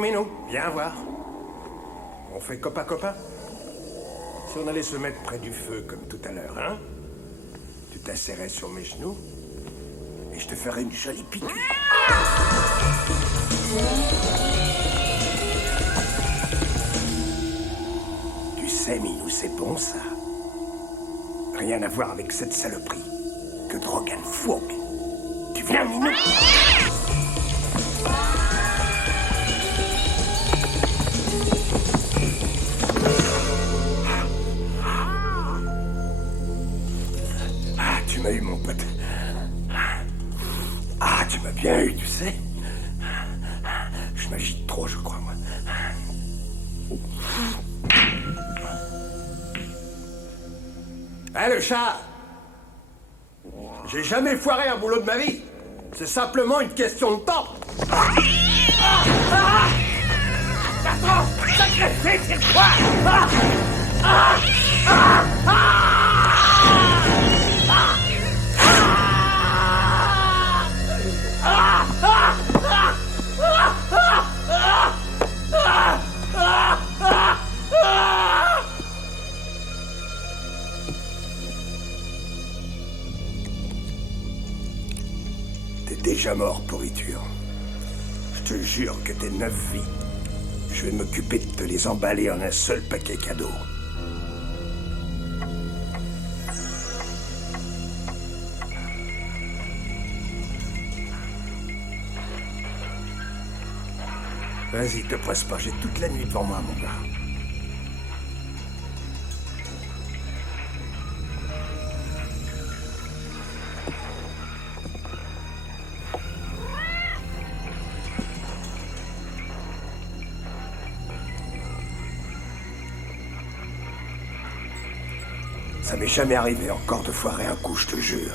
Minou, viens voir. On fait copain-copain? Si on allait se mettre près du feu comme tout à l'heure, hein? Tu t'asserrais sur mes genoux et je te ferais une jolie piqûre. Tu sais, Minou, c'est bon, ça. Rien à voir avec cette saloperie que Drogan fourgue. Tu viens, Minou? Ah, tu m'as eu, mon pote. Ah, tu m'as bien eu, tu sais. Je m'agite trop, je crois, moi. Hé, le chat! J'ai jamais foiré un boulot de ma vie. C'est simplement une question de temps. Attends! Sacrifié, c'est quoi? Ah! Ah! Ah! Ah! T'es déjà mort, pourriture. Je te jure que tes 9 vies, je vais m'occuper de te les emballer en un seul paquet cadeau. Vas-y, te presse pas, j'ai toute la nuit devant moi, mon gars. Ça m'est jamais arrivé encore de foirer un coup, je te jure.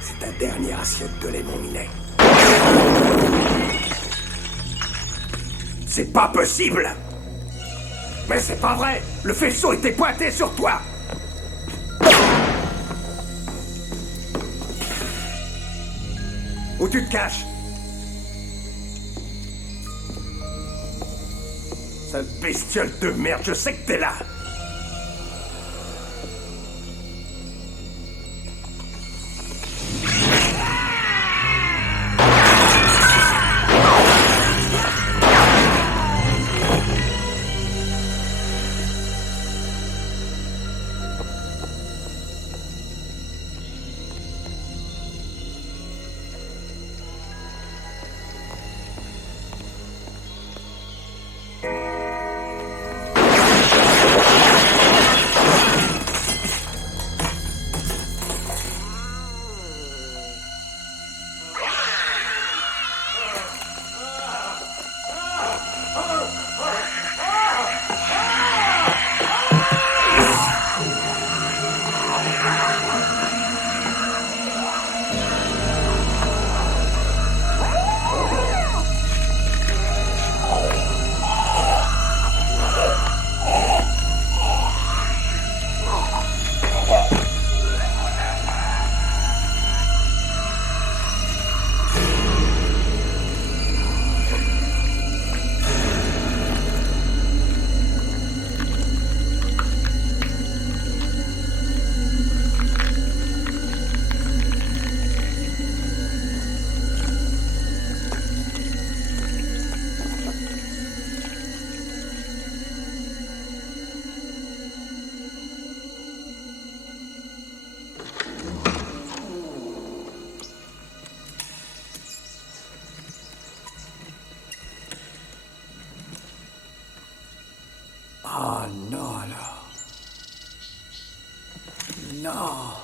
C'est ta dernière assiette de lait, mon minet. C'est pas possible! Mais c'est pas vrai! Le faisceau était pointé sur toi! Où tu te caches? Sale bestiole de merde, je sais que t'es là! Ah non alors. Non.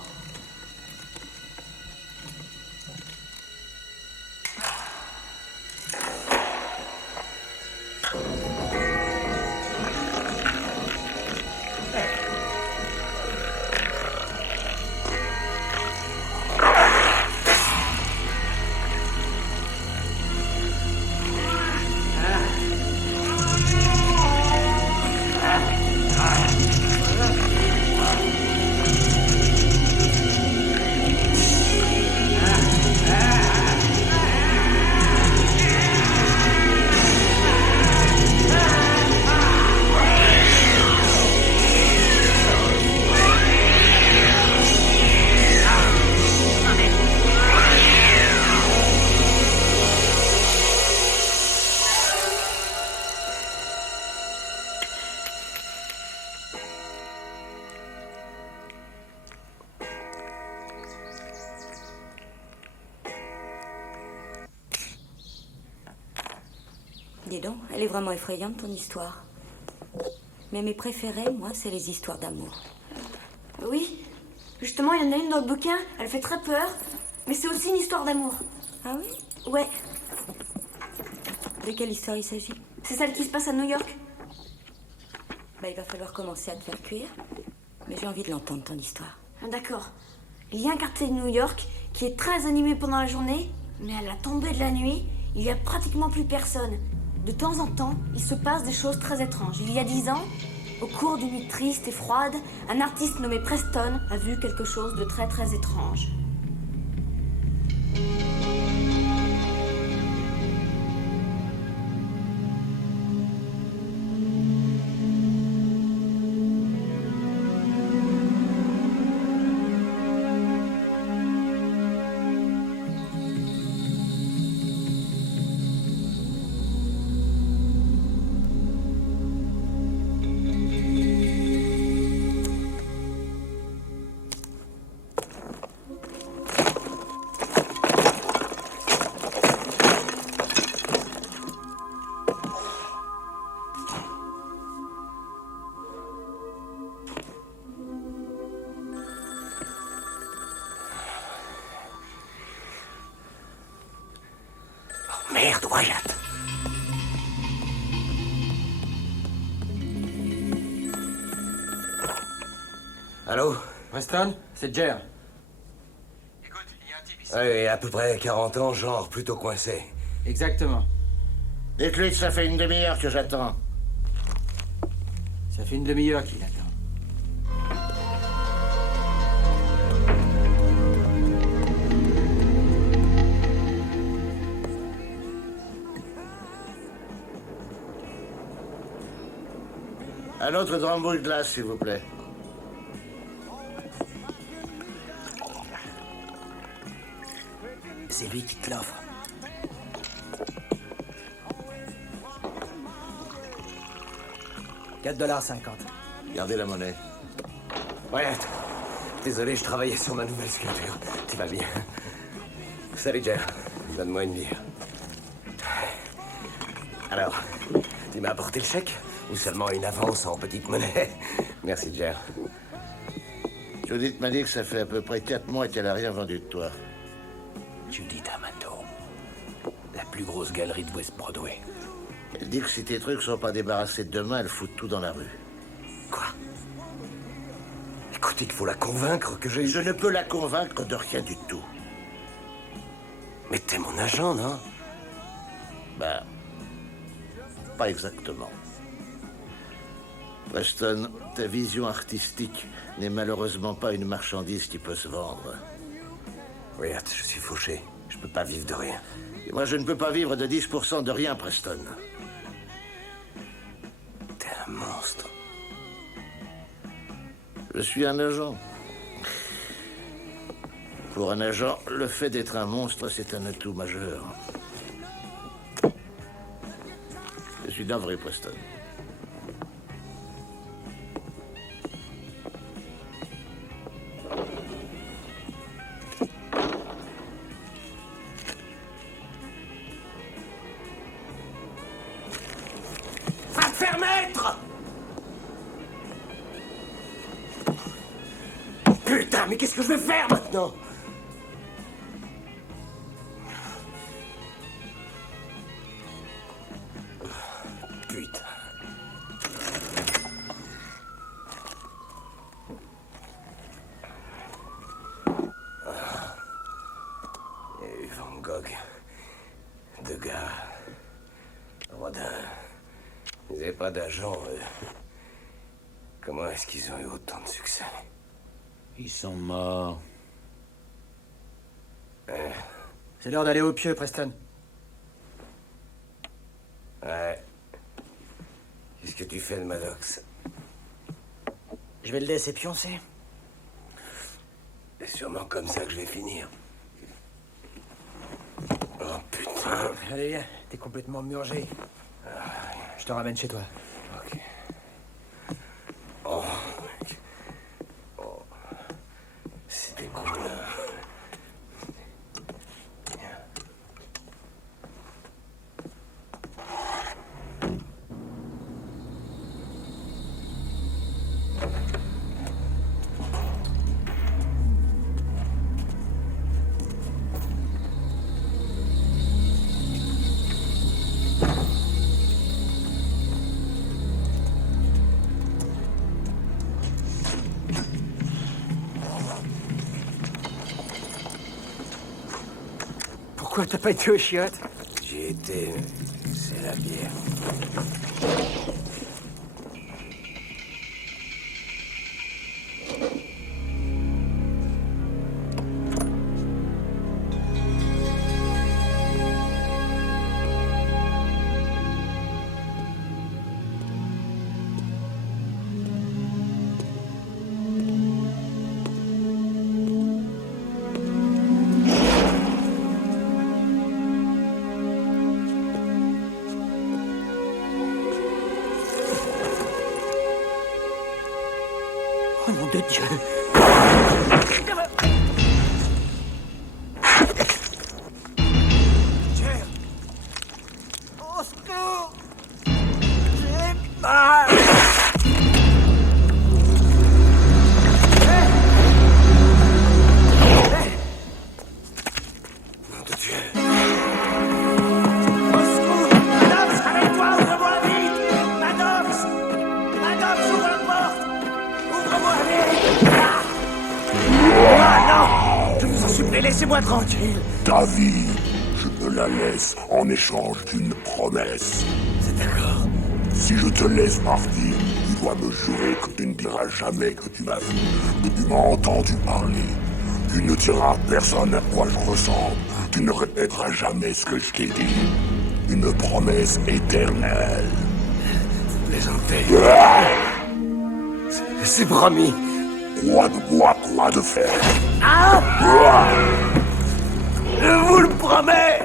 Dis donc, elle est vraiment effrayante, ton histoire. Mais mes préférées, moi, c'est les histoires d'amour. Oui, justement, il y en a une dans le bouquin, elle fait très peur, mais c'est aussi une histoire d'amour. Ah oui? Ouais. De quelle histoire il s'agit? C'est celle qui se passe à New York. Bah, il va falloir commencer à te faire cuire. Mais j'ai envie de l'entendre, ton histoire. Ah, d'accord. Il y a un quartier de New York qui est très animé pendant la journée, mais à la tombée de la nuit, il y a pratiquement plus personne. De temps en temps, il se passe des choses très étranges. Il y a 10 ans, au cours d'une nuit triste et froide, un artiste nommé Preston a vu quelque chose de très très étrange. Merde, Wyatt. Allô? Preston, c'est Jer. Écoute, il y a un type ici. Oui, à peu près 40 ans, genre plutôt coincé. Exactement. Dites-lui que ça fait une demi-heure que j'attends. Ça fait une demi-heure qu'il attend. Un autre drambo de glace, s'il vous plaît. C'est lui qui te l'offre. $4,50. Gardez la monnaie. Wyatt, désolé, je travaillais sur ma nouvelle sculpture. Tu vas bien? Salut, Jer. Donne-moi une bière. Alors, tu m'as apporté le chèque? Ou seulement une avance en petite monnaie? Merci, Jer. Judith m'a dit que ça fait à peu près 4 mois qu'elle a rien vendu de toi. Judith Amato. La plus grosse galerie de West Broadway. Elle dit que si tes trucs sont pas débarrassés de demain, elle fout tout dans la rue. Quoi? Écoute, il faut la convaincre que j'ai... Je ne peux la convaincre de rien du tout. Mais t'es mon agent, non? Ben... pas exactement. Preston, ta vision artistique n'est malheureusement pas une marchandise qui peut se vendre. Wyatt, je suis fauché. Je peux pas vivre de rien. Et moi, je ne peux pas vivre de 10% de rien, Preston. T'es un monstre. Je suis un agent. Pour un agent, le fait d'être un monstre, c'est un atout majeur. Je suis d'un vrai Preston. Va te faire mettre! Putain, mais qu'est-ce que je vais faire maintenant? Putain. Il y a eu Van Gogh, Degas, Rodin. Ils n'avaient pas d'agent, eux. Comment est-ce qu'ils ont eu autant de succès? Ils sont morts. C'est l'heure d'aller au pieu, Preston. Ouais. Qu'est-ce que tu fais de Maddox? Je vais le laisser pioncer. C'est sûrement comme ça que je vais finir. Oh putain. Allez, viens, t'es complètement murgé. Je te ramène chez toi. Ok. Oh. Oh. C'était cool. Pourquoi t'as pas été aux chiottes? J'y étais. C'est la bière. Oh nom de Dieu! Jer! Au secours! J'ai mal! Nom de Dieu. Au secours! Maddox, arrête-toi! Ouvre-moi vite! Maddox! Maddox, ouvre la porte! Ouvre-moi vite! Ah non! Je vous en supplie, laissez-moi tranquille! Ta vie, je te la laisse en échange d'une promesse. C'est d'accord. Si je te laisse partir, tu dois me jurer que tu ne diras jamais que tu m'as vu, que tu m'as entendu parler. Tu ne diras à personne à quoi je ressemble. Tu ne répéteras jamais ce que je t'ai dit. Une promesse éternelle. Vous plaisantez. Ah, C'est promis. quoi de bois, quoi de fer. Ah! Ah, Je vous le promets!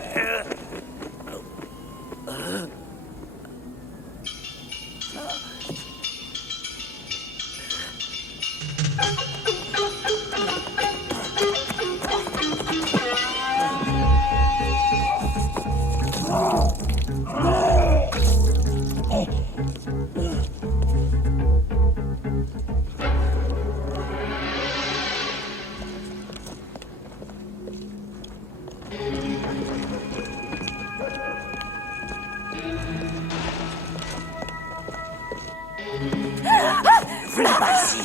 Venez par ici!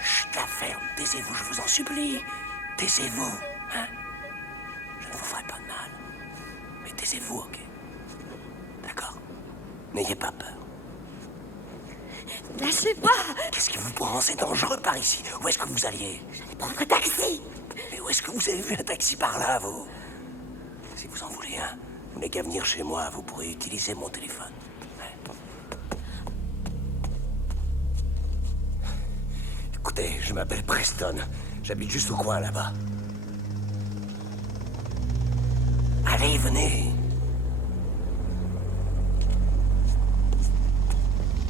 Chut, la ferme, taisez-vous, je vous en supplie. Taisez-vous, hein? Je ne vous ferai pas de mal. Mais taisez-vous, ok? D'accord? N'ayez pas peur. Lâchez pas! Qu'est-ce qui vous prend? C'est dangereux par ici. Où est-ce que vous alliez? J'allais prendre un taxi! Mais où est-ce que vous avez vu un taxi par là, vous? Si vous en voulez un, vous n'avez qu'à venir chez moi, vous pourrez utiliser mon téléphone. Écoutez, je m'appelle Preston. J'habite juste au coin, là-bas. Allez, venez.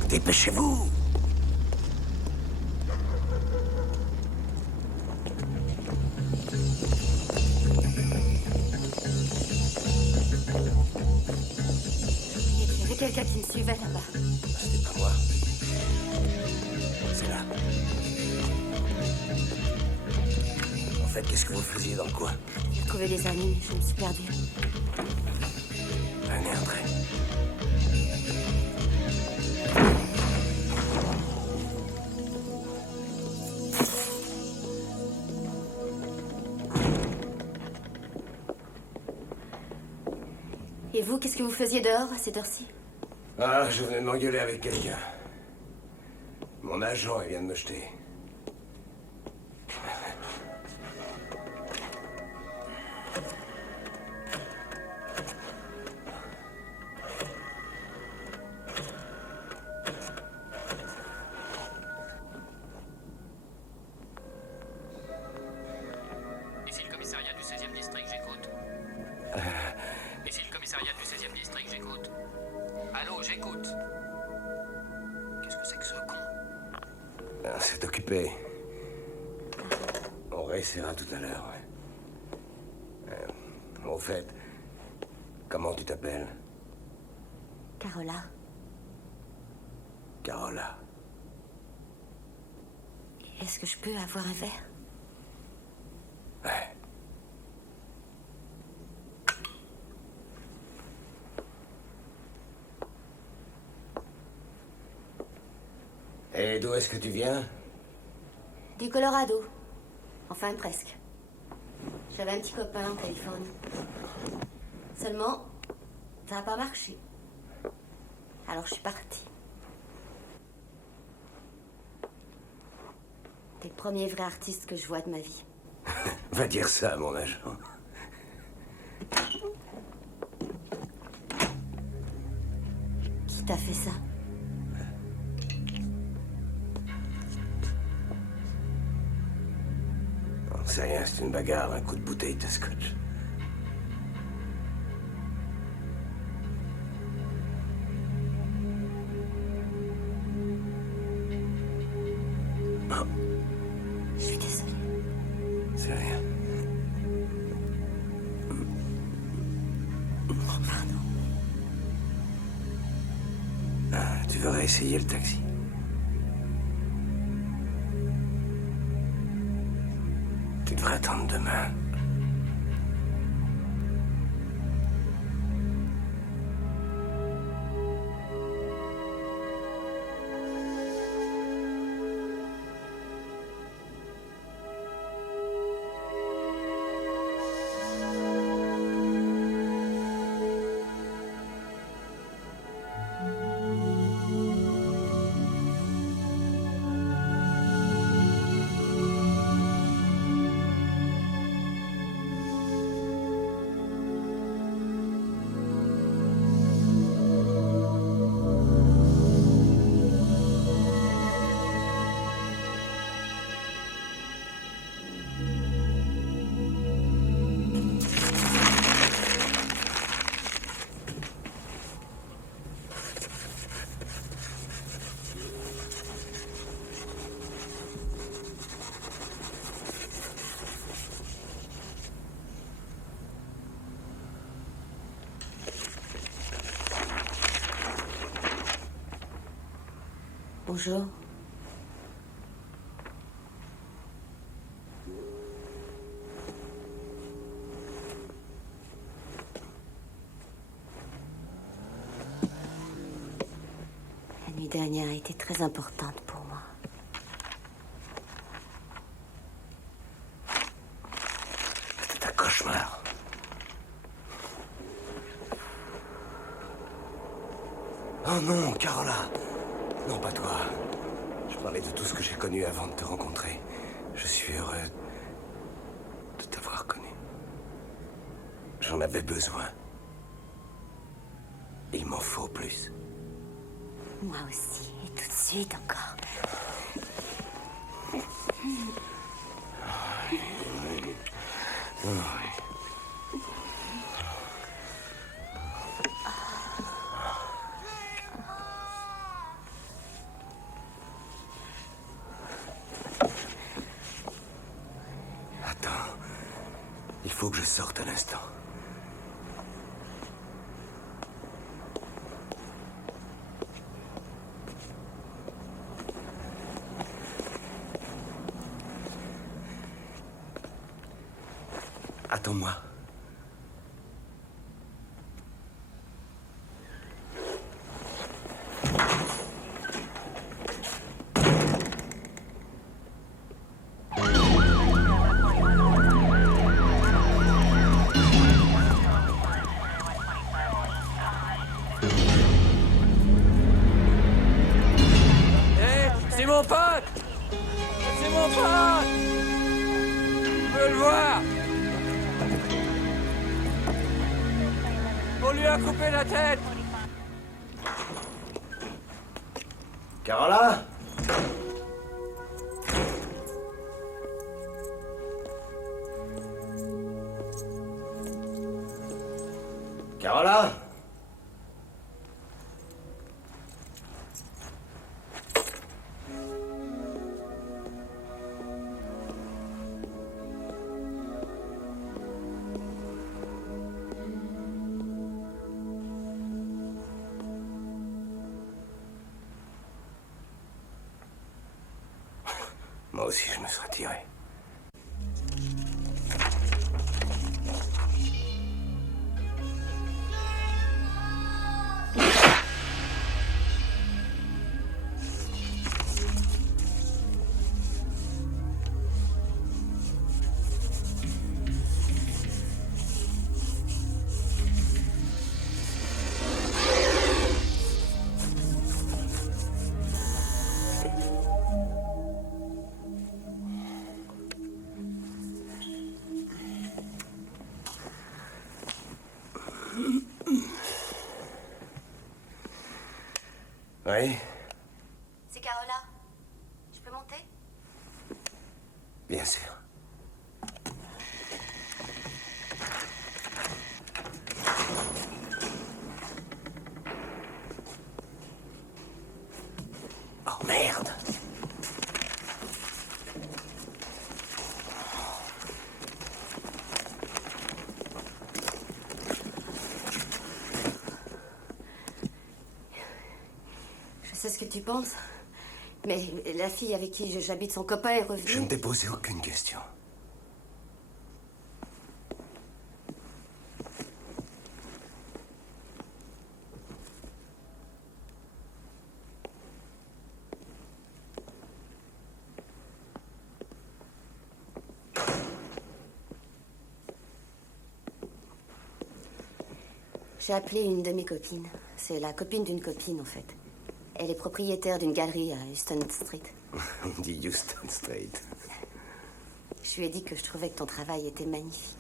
Dépêchez-vous. Il y avait quelqu'un qui me suivait là-bas. C'était pas moi. C'est là. En fait, qu'est-ce que vous faisiez dans le coin? J'ai trouvé des amis, je me suis perdue. Venez, entrez. Et vous, qu'est-ce que vous faisiez dehors à cette heure-ci? Ah, je venais de m'engueuler avec quelqu'un. Mon agent, il vient de me jeter. Ici le commissariat du 16e district, j'écoute. Ici le commissariat du 16e district, j'écoute. Allô, j'écoute. Qu'est-ce que c'est que ce con? Ah, c'est occupé. On réessayera tout à l'heure, ouais. Au fait, comment tu t'appelles? Carola. Carola. Est-ce que je peux avoir un verre? Ouais. Et d'où est-ce que tu viens? Du Colorado. Enfin, presque. J'avais un petit copain en Californie. Seulement, Ça n'a pas marché. Alors je suis partie. T'es le premier vrai artiste que je vois de ma vie. Va dire ça à mon agent. Qui t'a fait ça? C'est rien, c'est une bagarre, un coup de bouteille de scotch. Oh. Je suis désolée. C'est rien. Pardon. Ah, tu veux réessayer le taxi? Tu devrais attendre demain. Bonjour. La nuit dernière a été très importante pour moi. C'était un cauchemar. Oh non, Carola. Non, pas toi. Je parlais de tout ce que j'ai connu avant de te rencontrer. Je suis heureux de t'avoir connu. J'en avais besoin. Il m'en faut plus. Moi aussi, et tout de suite encore. Attends. Il faut que je sorte un instant. Attends-moi. C'est mon pote! C'est mon pote! Je veux le voir! On lui a coupé la tête! Carola? Carola? Moi aussi, je me serais tiré. Oui, C'est Carola. Je peux monter? bien sûr. Oh merde! Je sais ce que tu penses. Mais la fille avec qui j'habite, son copain est revenu. Je ne t'ai posé aucune question. J'ai appelé une de mes copines. C'est la copine d'une copine, en fait. Elle est propriétaire d'une galerie à Houston Street. On dit Houston Street. Je lui ai dit que je trouvais que ton travail était magnifique.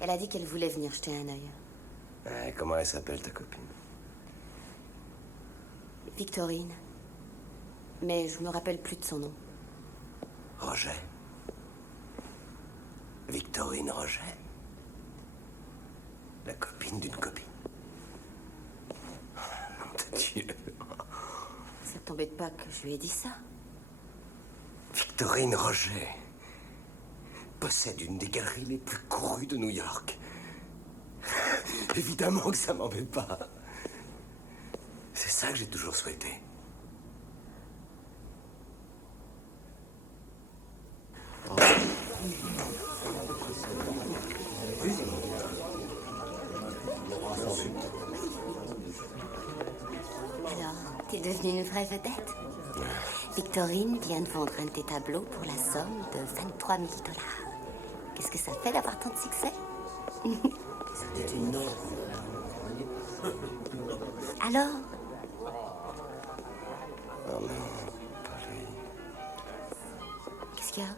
Elle a dit qu'elle voulait venir jeter un œil. Ouais, comment elle s'appelle, ta copine? Victorine. Mais je me rappelle plus de son nom. Roger. Victorine Roger. La copine d'une copine. Nom de Dieu. Ça t'embête pas que je lui ai dit ça? Victorine Roger possède une des galeries les plus courues de New York. Évidemment que ça m'embête pas. C'est ça que j'ai toujours souhaité. Alors, t'es devenue une vraie vedette? Victorine vient de vendre un de tes tableaux pour la somme de 23 000 $. Qu'est-ce que ça fait d'avoir tant de succès? C'était une ordre. Alors? Oh non, pas lui. Qu'est-ce qu'il y a?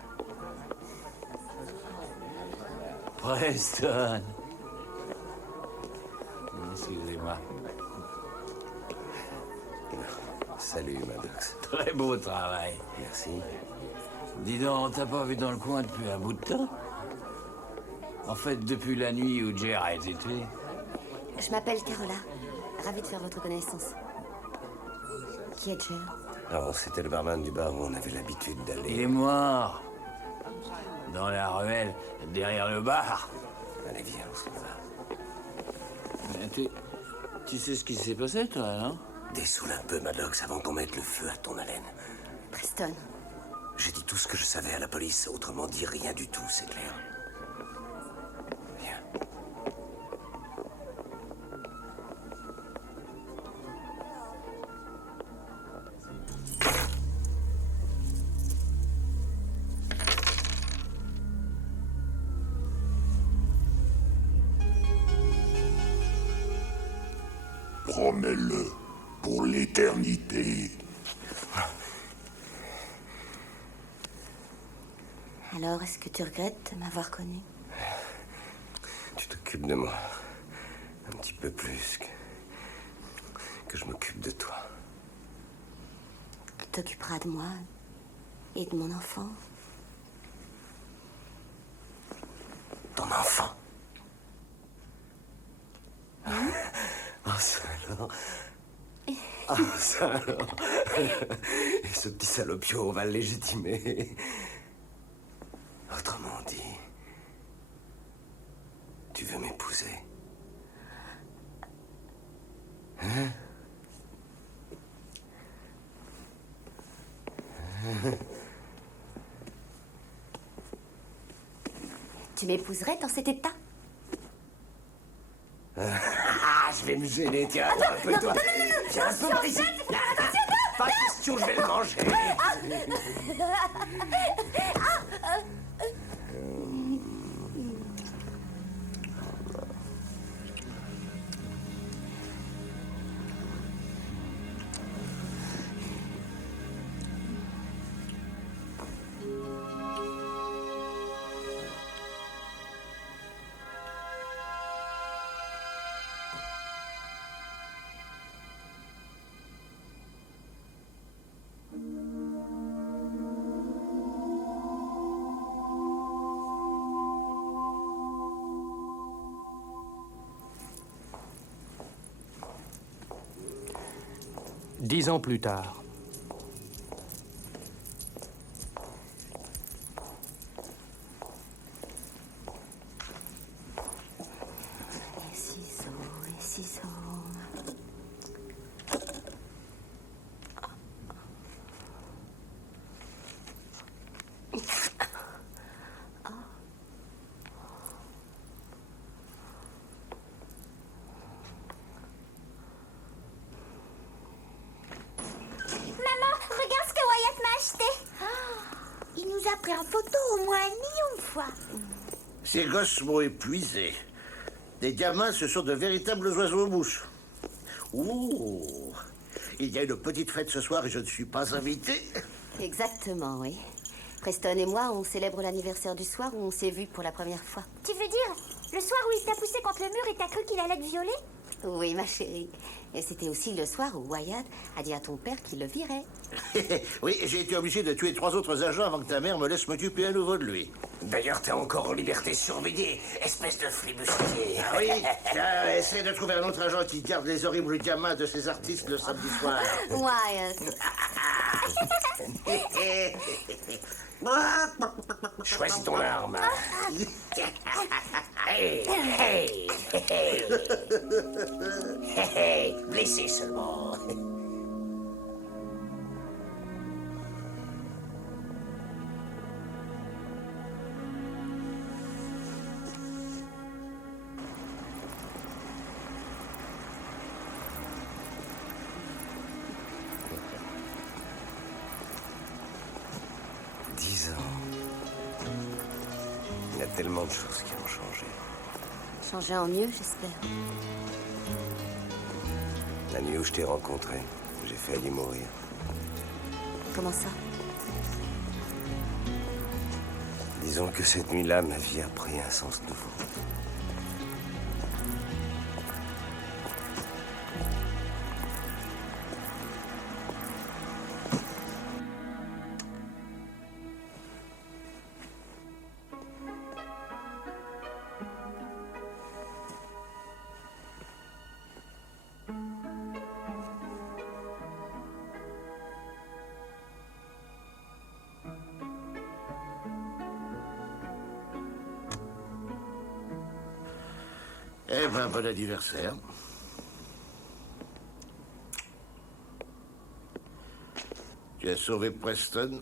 Preston. Excusez-moi. Salut, Maddox. Très beau travail. Merci. Dis donc, t'as pas vu dans le coin depuis un bout de temps? En fait, depuis la nuit où Jer a été tué. Je m'appelle Carola. Ravie de faire votre connaissance. Qui est Jer? Alors, c'était le barman du bar où on avait l'habitude d'aller. Il est mort. Dans la ruelle, derrière le bar. Allez, viens, on s'en va. Tu sais ce qui s'est passé, toi, non? Dessoule un peu, Maddox, avant qu'on mette le feu à ton haleine. Preston. J'ai dit tout ce que je savais à la police, autrement dit rien du tout, c'est clair. Viens. Promets-le pour l'éternité. Alors, est-ce que tu regrettes de m'avoir connu? Tu t'occupes de moi. Un petit peu plus que je m'occupe de toi. Tu t'occuperas de moi et de mon enfant. Ton enfant? Oh, ça alors. Ah, ça alors. Et ce petit salopio, on va le légitimer. Autrement dit, tu veux m'épouser? Hein? Tu m'épouserais dans cet état? Ah, je vais me gêner, tiens, un peu toi. Tiens, un peu ici. Pas question, je vais le manger. 10 ans plus tard. Les ciseaux. Il nous a pris en photo au moins 1 million de fois. Ces gosses m'ont épuisé. Des gamins, ce sont de véritables oiseaux mouches. Ouh! Il y a une petite fête ce soir et je ne suis pas invité. Exactement, oui. Preston et moi, on célèbre l'anniversaire du soir où on s'est vus pour la première fois. Tu veux dire le soir où il t'a poussé contre le mur et t'as cru qu'il allait te violer? Oui, ma chérie. Et c'était aussi le soir où Wyatt a dit à ton père qu'il le virait. Oui, j'ai été obligé de tuer 3 autres agents avant que ta mère me laisse m'occuper à nouveau de lui. D'ailleurs, t'es encore en liberté surveillée, espèce de flibustier. Ah oui, tiens, essaie de trouver un autre agent qui garde les horribles gamins de ces artistes le samedi soir. Wyatt. Choisis ton arme. Hey, hey, hey. Hey, blessé seulement. Il y a tellement de choses qui ont changé. Changer en mieux, j'espère. La nuit où je t'ai rencontré, j'ai failli mourir. Comment ça? Disons que cette nuit-là, ma vie a pris un sens nouveau. Eh ben, bon anniversaire. Tu as sauvé Preston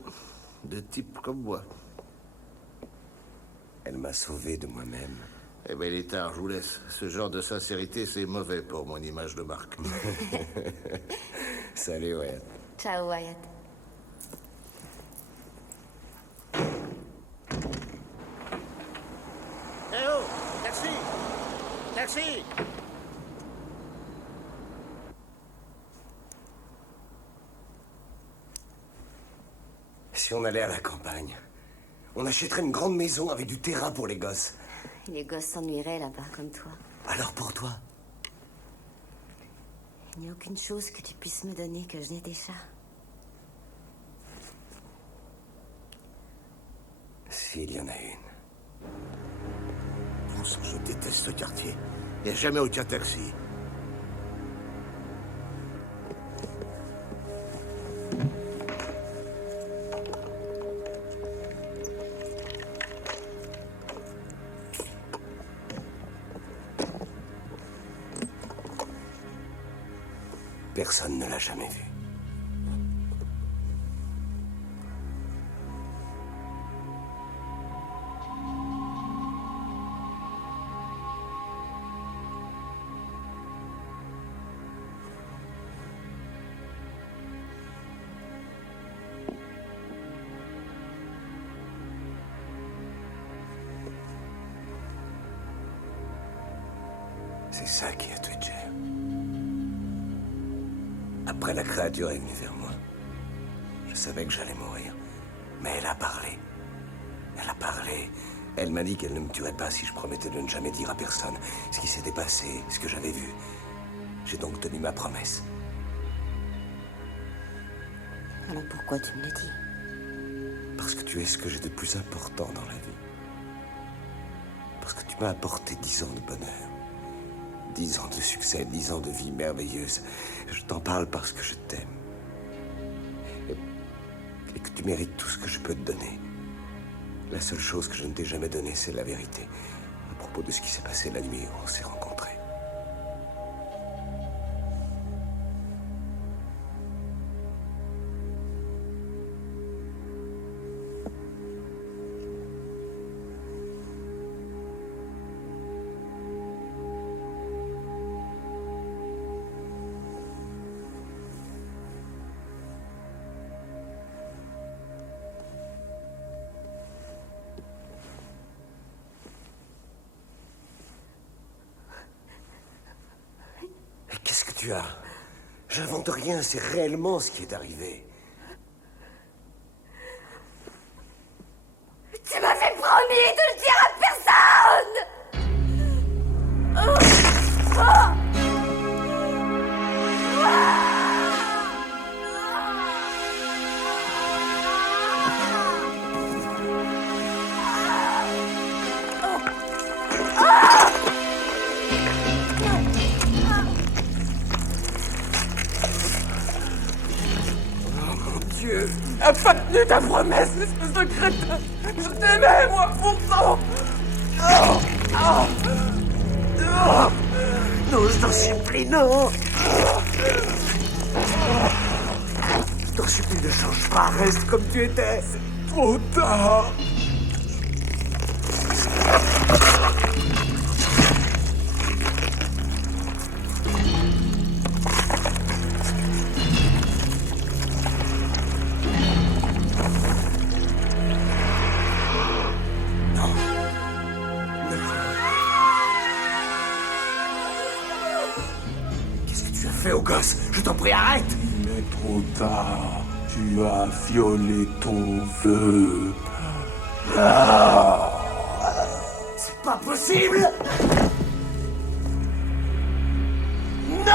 de types comme moi. Elle m'a sauvé de moi-même. Eh ben, il est tard, je vous laisse. Ce genre de sincérité, c'est mauvais pour mon image de marque. Salut, Wyatt. Ciao, Wyatt. Eh oh! Taxi! Taxi! Si on allait à la campagne, on achèterait une grande maison avec du terrain pour les gosses. Les gosses s'ennuieraient là-bas, comme toi. Alors pour toi? Il n'y a aucune chose que tu puisses me donner que je n'ai déjà. S'il y en a une. Bon sang, je déteste ce quartier. Il n'y a jamais aucun taxi. Personne ne l'a jamais vu. C'est ça qui a tué Jer. Après, la créature est venue vers moi. Je savais que j'allais mourir. Mais elle a parlé. Elle a parlé. Elle m'a dit qu'elle ne me tuerait pas si je promettais de ne jamais dire à personne ce qui s'était passé, ce que j'avais vu. J'ai donc tenu ma promesse. Alors pourquoi tu me le dis? Parce que tu es ce que j'ai de plus important dans la vie. Parce que tu m'as apporté 10 ans de bonheur. 10 ans de succès, 10 ans de vie merveilleuse. Je t'en parle parce que je t'aime. Et que tu mérites tout ce que je peux te donner. La seule chose que je ne t'ai jamais donnée, c'est la vérité. À propos de ce qui s'est passé la nuit où on s'est rencontrés. Qu'est-ce que tu as? J'invente rien, c'est réellement ce qui est arrivé. Tu m'avais promis de le dire à personne. Dieu, t'as pas tenu ta promesse, espèce de crétin. Je t'aimais, moi, pourtant. Non, je t'en supplie, non. Je t'en supplie, ne change pas, reste comme tu étais. Trop tard. Fais au gosse, je t'en prie, arrête! Il est trop tard. Tu as violé ton vœu. C'est pas possible! Non!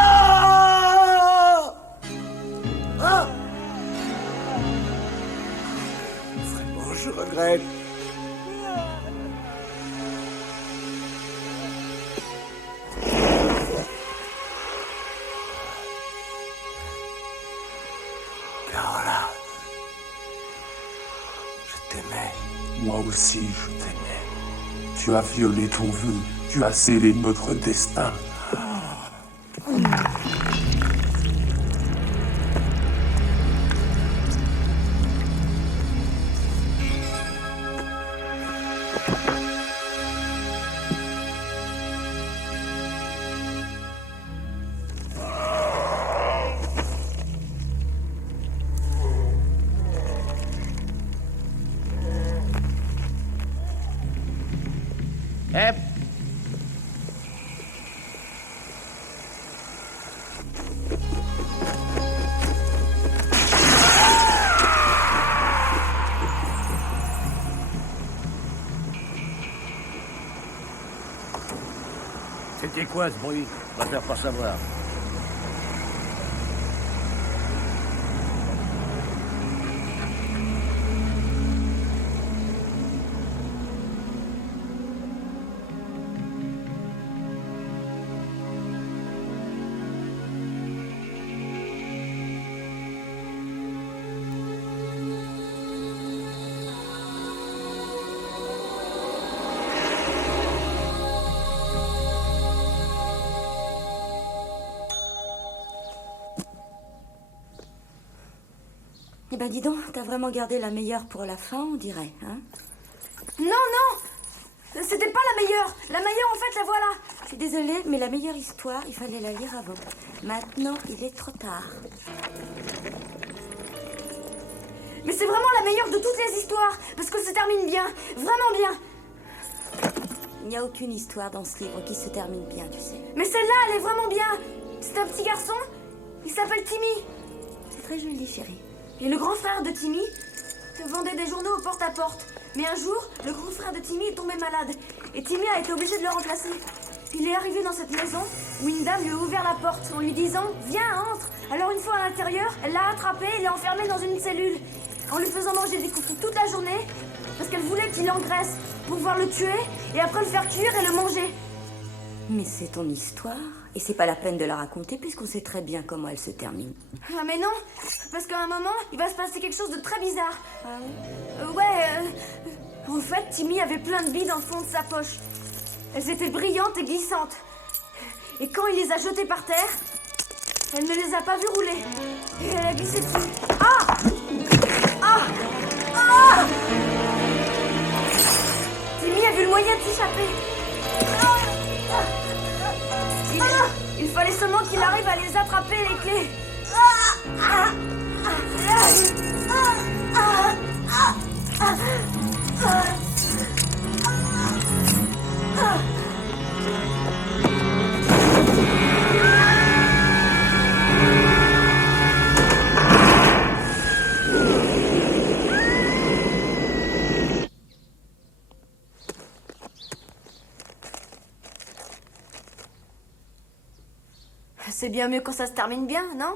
Vraiment, je regrette. Carola, je t'aimais. Moi aussi, je t'aimais. Tu as violé ton vœu. Tu as scellé notre destin. C'était quoi ce bruit? On va faire pas savoir. Eh ben dis donc, t'as vraiment gardé la meilleure pour la fin, on dirait, hein? Non, non! C'était pas la meilleure! La meilleure, en fait, la voilà! Je suis désolée, mais la meilleure histoire, il fallait la lire avant. Maintenant, il est trop tard. Mais c'est vraiment la meilleure de toutes les histoires, parce que ça se termine bien, vraiment bien! Il n'y a aucune histoire dans ce livre qui se termine bien, tu sais. Mais celle-là, elle est vraiment bien! C'est un petit garçon, il s'appelle Timmy. C'est très joli, chérie. Et le grand frère de Timmy vendait des journaux au porte-à-porte. Mais un jour, le grand frère de Timmy est tombé malade. Et Timmy a été obligé de le remplacer. Il est arrivé dans cette maison où une dame lui a ouvert la porte en lui disant « Viens, entre !» Alors une fois à l'intérieur, elle l'a attrapé et l'a enfermé dans une cellule. En lui faisant manger des cookies toute la journée, parce qu'elle voulait qu'il engraisse pour pouvoir le tuer et après le faire cuire et le manger. Mais c'est ton histoire, et c'est pas la peine de la raconter puisqu'on sait très bien comment elle se termine. Ah mais non, parce qu'à un moment, il va se passer quelque chose de très bizarre. Ah oui? En fait, Timmy avait plein de billes dans le fond de sa poche. Elles étaient brillantes et glissantes. Et quand il les a jetées par terre, elle ne les a pas vues rouler. Et elle a glissé dessus. Ah! Ah! Ah! Timmy a vu le moyen de s'échapper. Il fallait seulement qu'il arrive à les attraper, les clés. C'est bien mieux quand ça se termine bien, non?